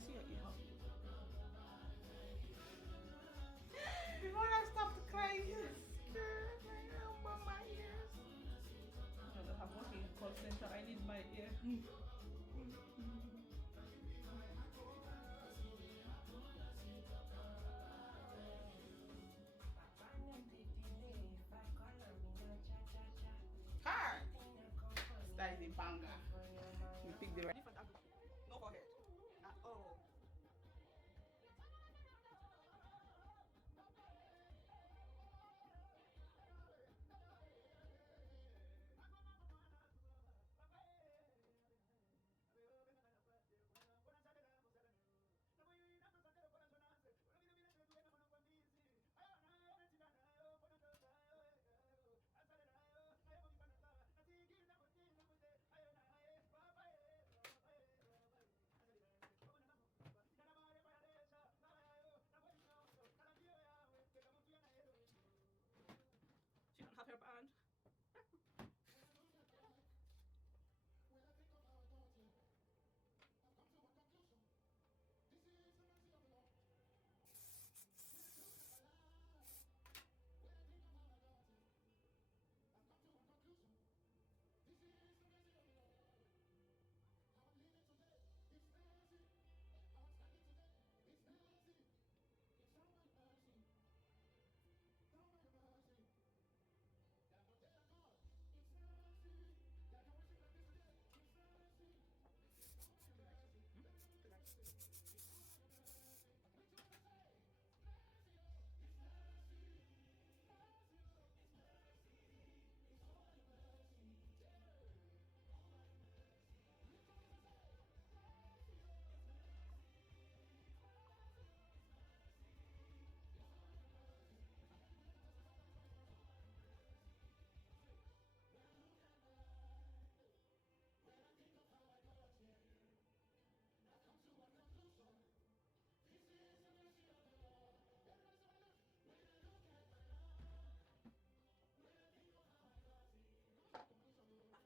can see your ears. Before I stopped crying, yes, girl, my ears. Now that I'm working in call center, I need my ear. Hi. That is a banger. You pick the right. Different angle. No forehead. Oh. She don't have her band.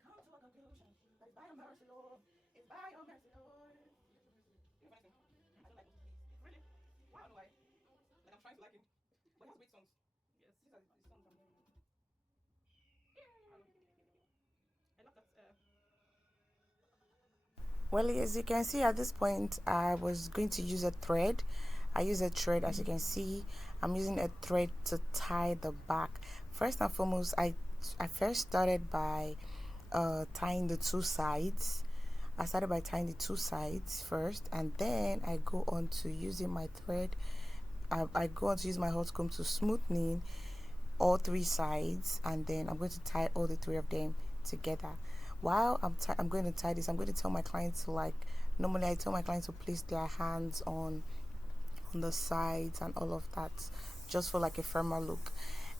Come to a conclusion. That it's by your mercy, Lord. It's by your mercy, Lord. You know, funny thing. I don't like those beats. Really? Why? I don't know why. Like I'm trying to like him, but he has great songs. Yes. These are the songs I'm hearing. I love that. Well, as you can see at this point, I was going to use a thread. I use a thread. As you can see, I'm using a thread to tie the back. First and foremost, I first started by tying the two sides. I started by tying the two sides first, and then I go on to using my thread. I go on to use my hot comb to smoothing all three sides, and then I'm going to tie all the three of them together. While I'm going to tie this, I'm going to tell my clients to, like, normally I tell my clients to place their hands on the sides and all of that, just for like a firmer look.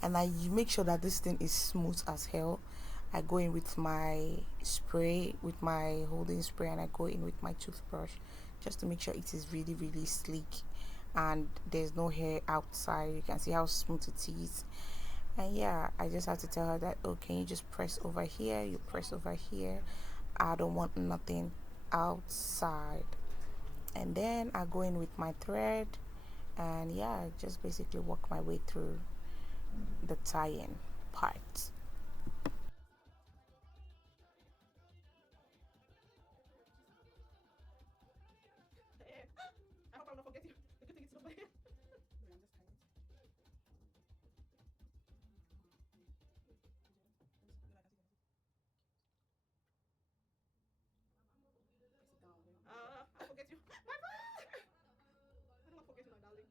And I make sure that this thing is smooth as hell. I go in with my spray, with my holding spray, and I go in with my toothbrush just to make sure it is really, really sleek and there's no hair outside. You can see how smooth it is. And yeah, I just have to tell her that, oh, can you just press over here? You press over here. I don't want nothing outside. And then I go in with my thread, and yeah, just basically work my way through the tie-in part. I hope I will not forget you. The good thing is not my hair. I forget you. My friend! I don't want to forget you, my darling.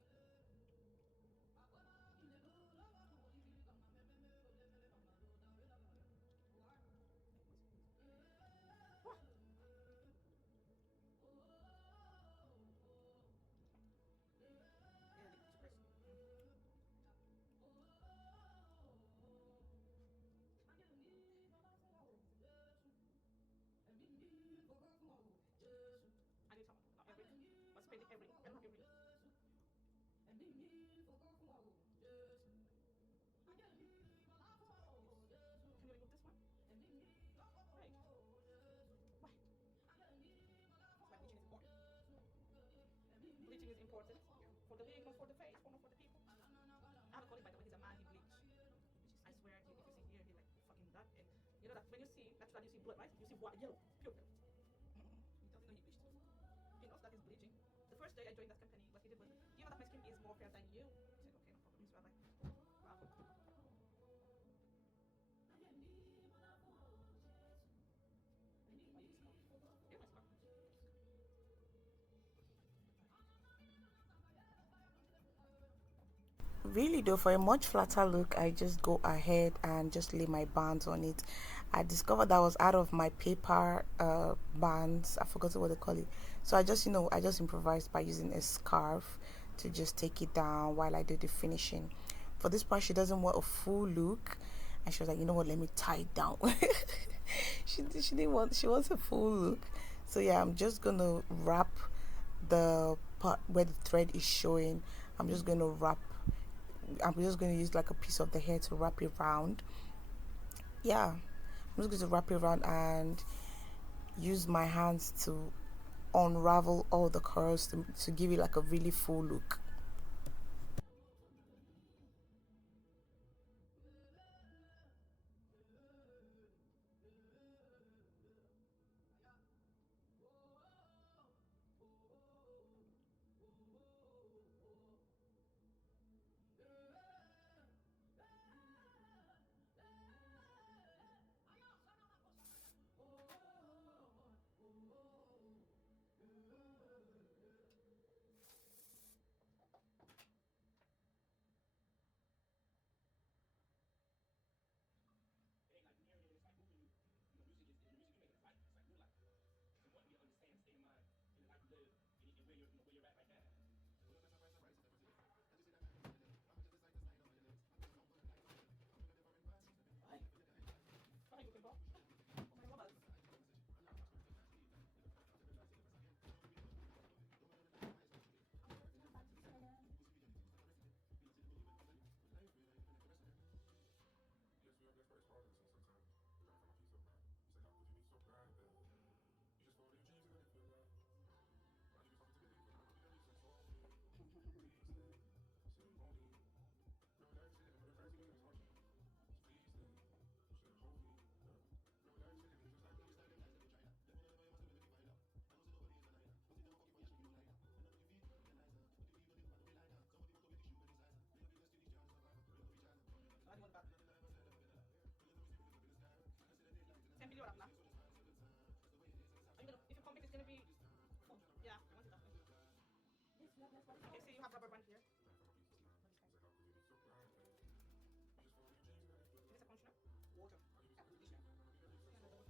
for the wig, not for the face, for not for the people. I have a colleague, by the way, he's a man, he bleach. I swear, if you see here, he like fucking that. And you know that when you see, naturally you see blood, right? You see what, yellow, pure yellow. He doesn't know he bleached. He knows that he's bleaching. The first day I joined that company, what he did was, you know that my skin is more fair than you? He said, okay, no problem. So I was like, bravo. Yeah, my scar. Really though, for a much flatter look, I just go ahead and just lay my bands on it. I discovered that was out of my paper bands. I forgot what they call it. So I just, I just improvised by using a scarf to just take it down while I do the finishing. For this part, she doesn't want a full look, and she was like, you know what, let me tie it down. She didn't want, she wants a full look. So yeah, I'm just gonna wrap the part where the thread is showing. I'm just gonna wrap, I'm just going to use like a piece of the hair to wrap it around. Yeah, I'm just going to wrap it around and use my hands to unravel all the curls to give it like a really full look. It ain't like marrying, it's like moving. Music is the music you make it life. It's like real life. It's important you understand the state of mind in the life you live and where where you're at right now. Ay, ay, looking for. Oh my God. I want that. 10 million up now. Are you gonna, if you come back, it's gonna be full. Yeah, I want it that way. Okay, see, you have rubber band here. Is this a conditioner? Water. Yeah, conditioner. Yeah, another one.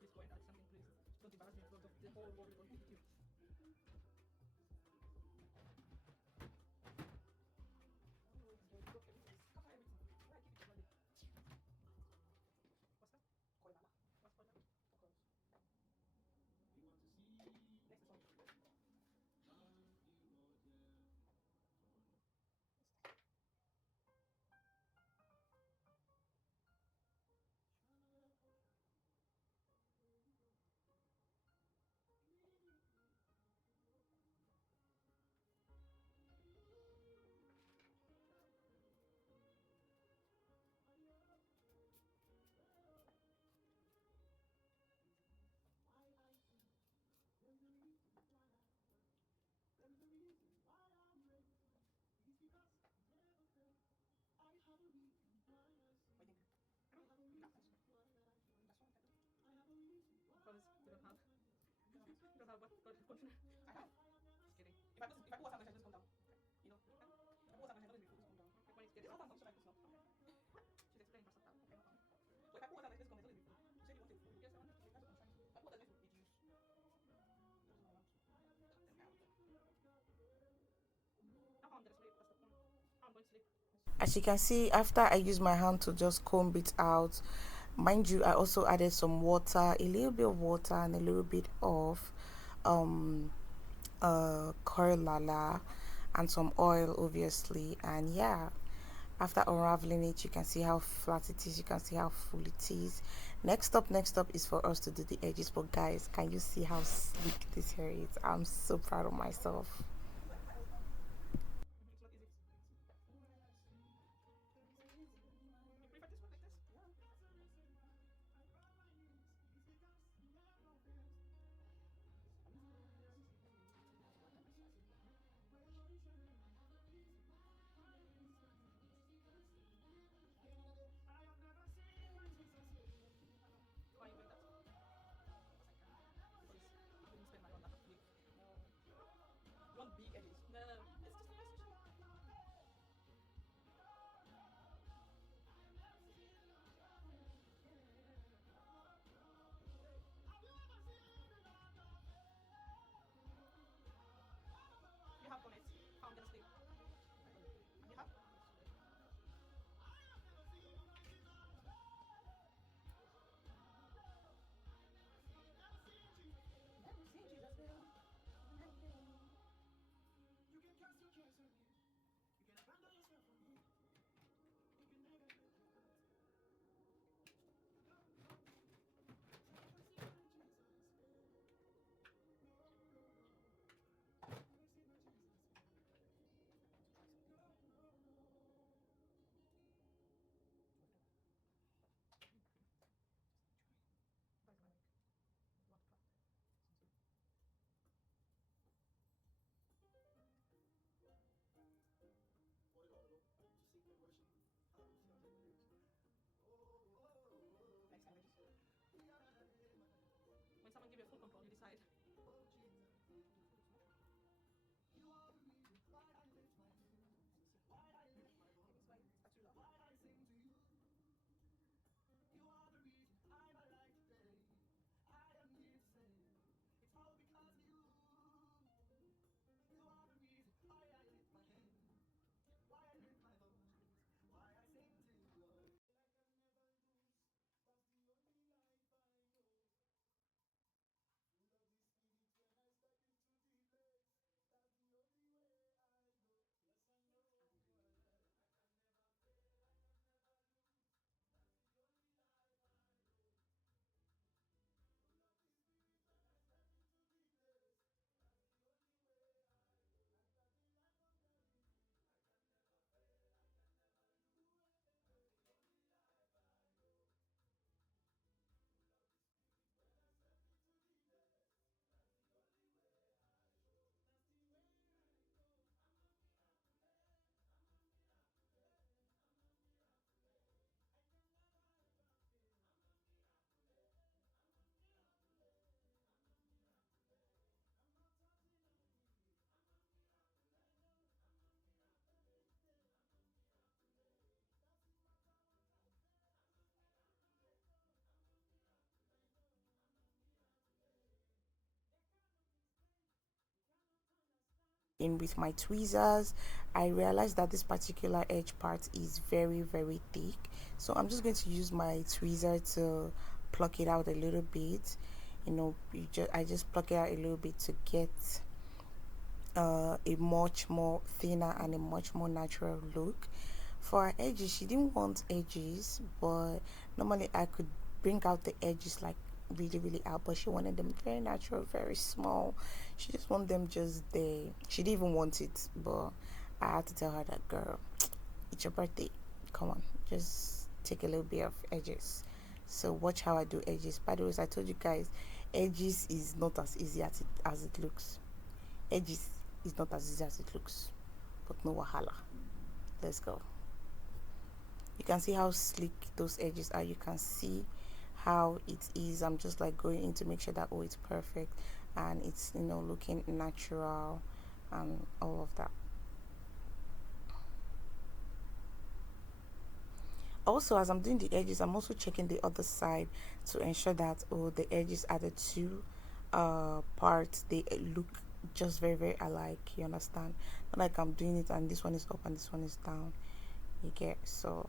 Please go and add something, please. Don't embarrass me in front of the whole world on YouTube. Oh, it's going to go everything. Cover everything. Why keep it running? What's that? Koala. What's koala? Cockroach. Next one. What do you think? I don't know. That's one. Because we don't have. We don't have what? Conditioner. I have. Just kidding. If I put water on my head, just come down. You know? If I put water on my head, don't just come down. Okay, when it's good. It's not conditioner like this, no. Okay. She's explaining herself that. Okay, no problem. So if I put water like this, come, it's only full. You said you wanted full. Yes, I wanted full. That's what I'm trying to. If I put water like this, will reduce. That's what I want. Then now. Now I'm gonna sleep. That's the point. Now I'm going to sleep. As you can see, after I use my hand to just comb it out, mind you, I also added some water, a little bit of water and a little bit of um curl lala and some oil obviously, and yeah, After unraveling it, you can see how flat it is, you can see how full it is. Next up is for us to do the edges. But guys, can you see how sleek this hair is? I'm so proud of myself. It's not easy. You prefer this one like this? Yeah. Why are you doing that? Because I can. Because I wouldn't spend money on that wig. No. You want big edges? No. It's just a nice shape. You have done it. How I'm gonna sleep. You have? Never seen Jesus fail. Next time, edges. When someone give you full control, you decide. In with my tweezers, I realized that this particular edge part is very thick, so I'm just going to use my tweezer to pluck it out a little bit. You know, I just pluck it out a little bit to get a much more thinner and a much more natural look. For her edges, she didn't want edges, but normally I could bring out the edges like really out, but she wanted them very natural, very small. She just wanted them just there. She didn't even want it, but I had to tell her that, girl, it's your birthday, come on, just take a little bit of edges. So watch how I do edges. By the way, as I told you guys, edges is not as easy as it looks. Edges is not as easy as it looks, but no wahala. Let's go. You can see how sleek those edges are. You can see how it is. I'm just like going in to make sure that, oh, it's perfect and it's, you know, looking natural and all of that. Also, as I'm doing the edges, I'm also checking the other side to ensure that, oh, the edges are the two parts, they look just very alike. You understand? Not like I'm doing it and this one is up and this one is down. You get? So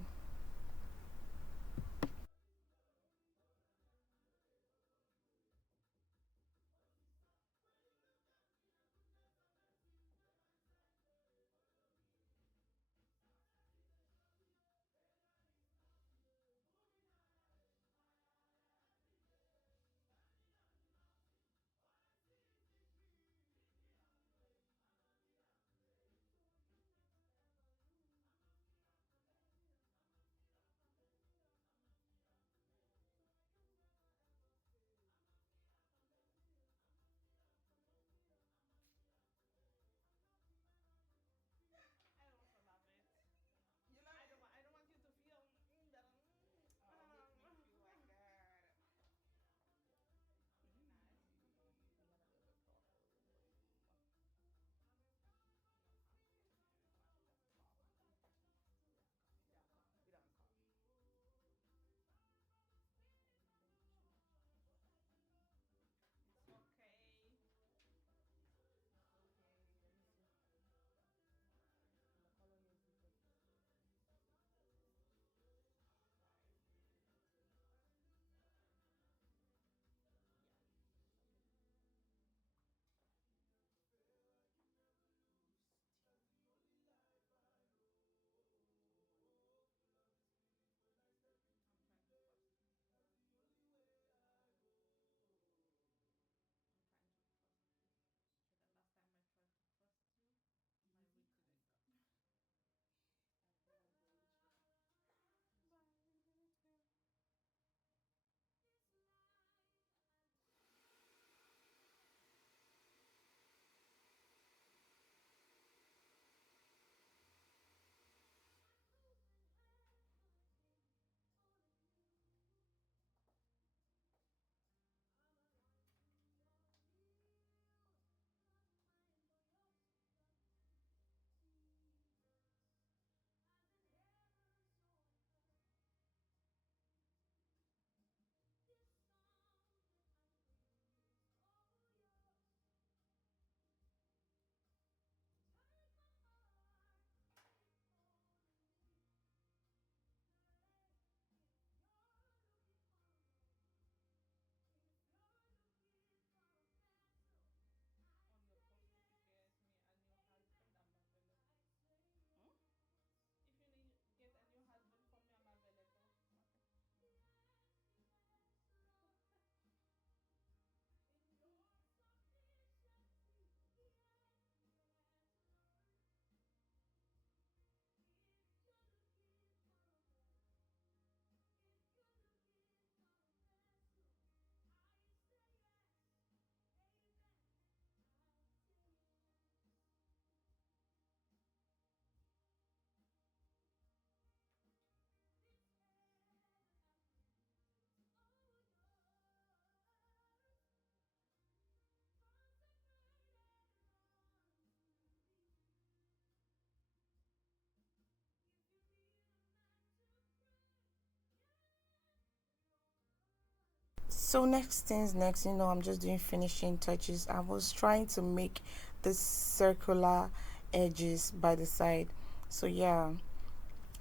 So next things next, I'm just doing finishing touches. I was trying to make the circular edges by the side. So yeah,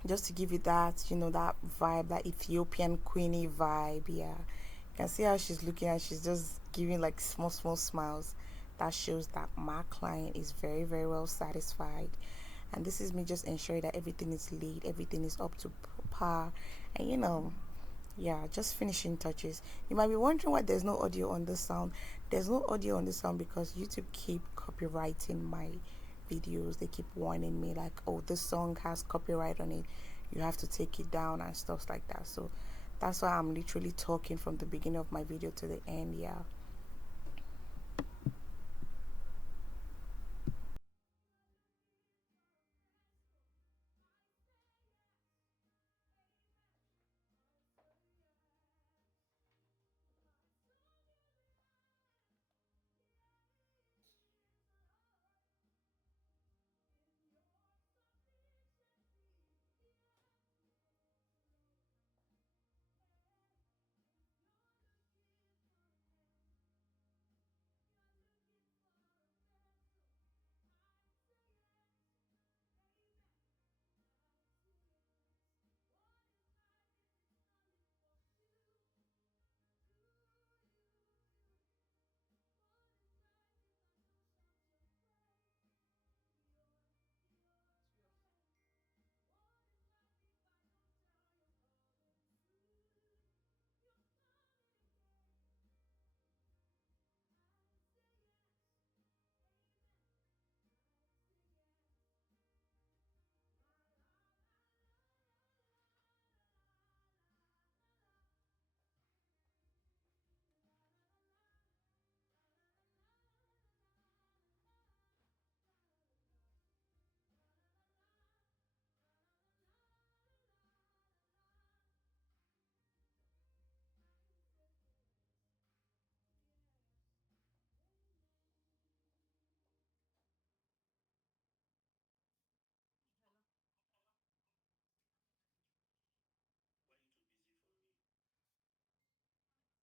just to give you that, that vibe, that Ethiopian queenie vibe. Yeah, you can see how she's looking and she's just giving like small, small smiles. That shows that my client is very, very well satisfied. And this is me just ensuring that everything is laid, everything is up to par, and yeah, just finishing touches. You might be wondering why there's no audio on this sound. There's no audio on this sound because YouTube keep copyrighting my videos. They keep warning me like, oh, this song has copyright on it. You have to take it down and stuff like that. So that's why I'm literally talking from the beginning of my video to the end. Yeah. It's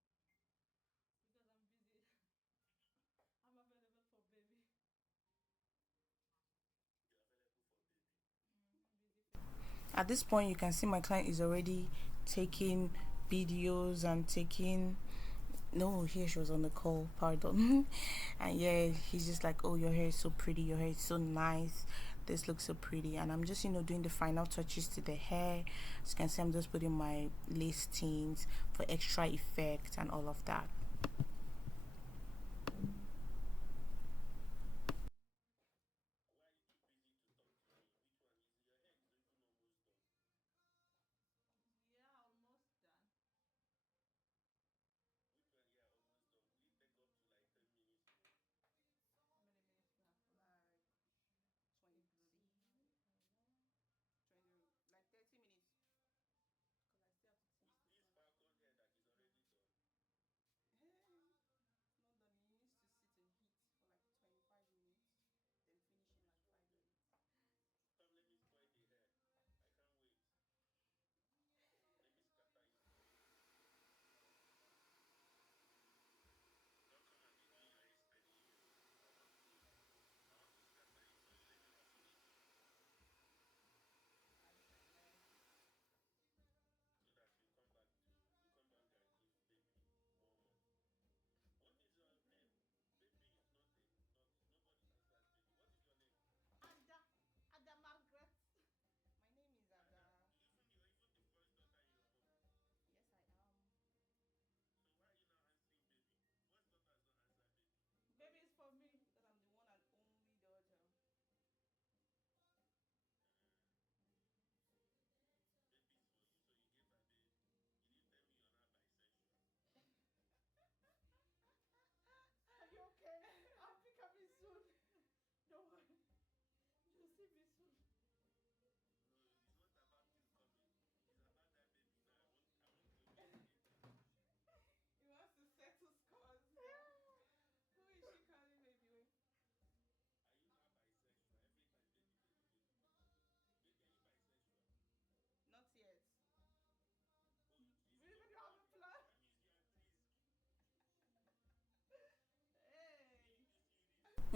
yours. Hello. Why are you too busy for me? Because I'm busy. I'm available for baby. You're available for baby. Busy fixing baby. At this point, you can see my client is already taking videos and taking. No, here she was on the call, pardon. And yeah, he's just like, oh, your hair is so pretty, your hair is so nice, this looks so pretty. And I'm just, doing the final touches to the hair. As you can see, I'm just putting my lace tints for extra effect and all of that. Why are you too busy to talk to me? Which one is your hair is even almost done? Yeah, almost done. Which one? Yeah, almost done. Will it take up to like 10 minutes more? How many minutes left? Like 15. 20, like 30 minutes. Because I still have 15 With minutes to this go. falcon hair that is already done.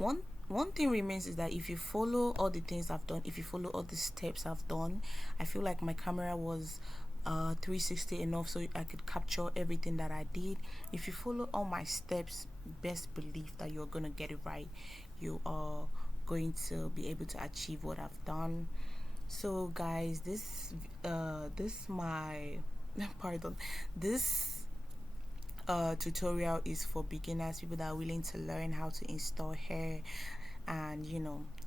one thing remains is that if you follow all the things I've done, if you follow all the steps I've done, I feel like my camera was 360 enough so I could capture everything that I did. If you follow all my steps, best believe that you're gonna get it right. You are going to be able to achieve what I've done. So guys, this my pardon, this tutorial is for beginners, people that are willing to learn how to install hair, and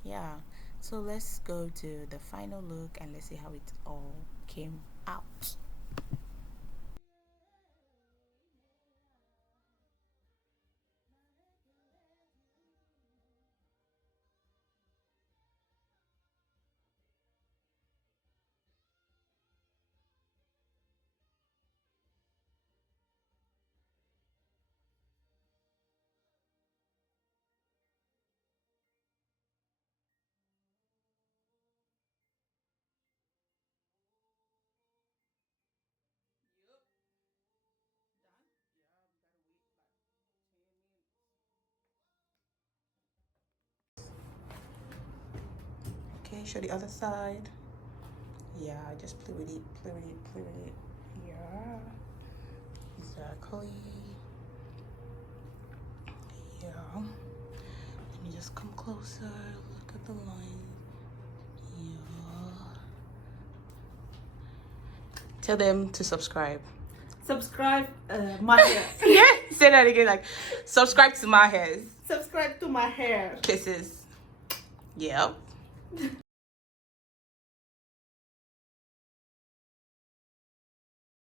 yeah. So let's go to the final look and let's see how it all came out. Yup. Done? Yeah, we gotta wait like 10 minutes. Okay, show the other side. Yeah, just play with it, play with it, play with it. Yeah, exactly. Yeah. Let me just come closer. Look at the line. Yeah. Tell them to subscribe. Subscribe my hair. Yeah, say that again. Like, subscribe to my hairs. Subscribe to my hair. Kisses. Yep.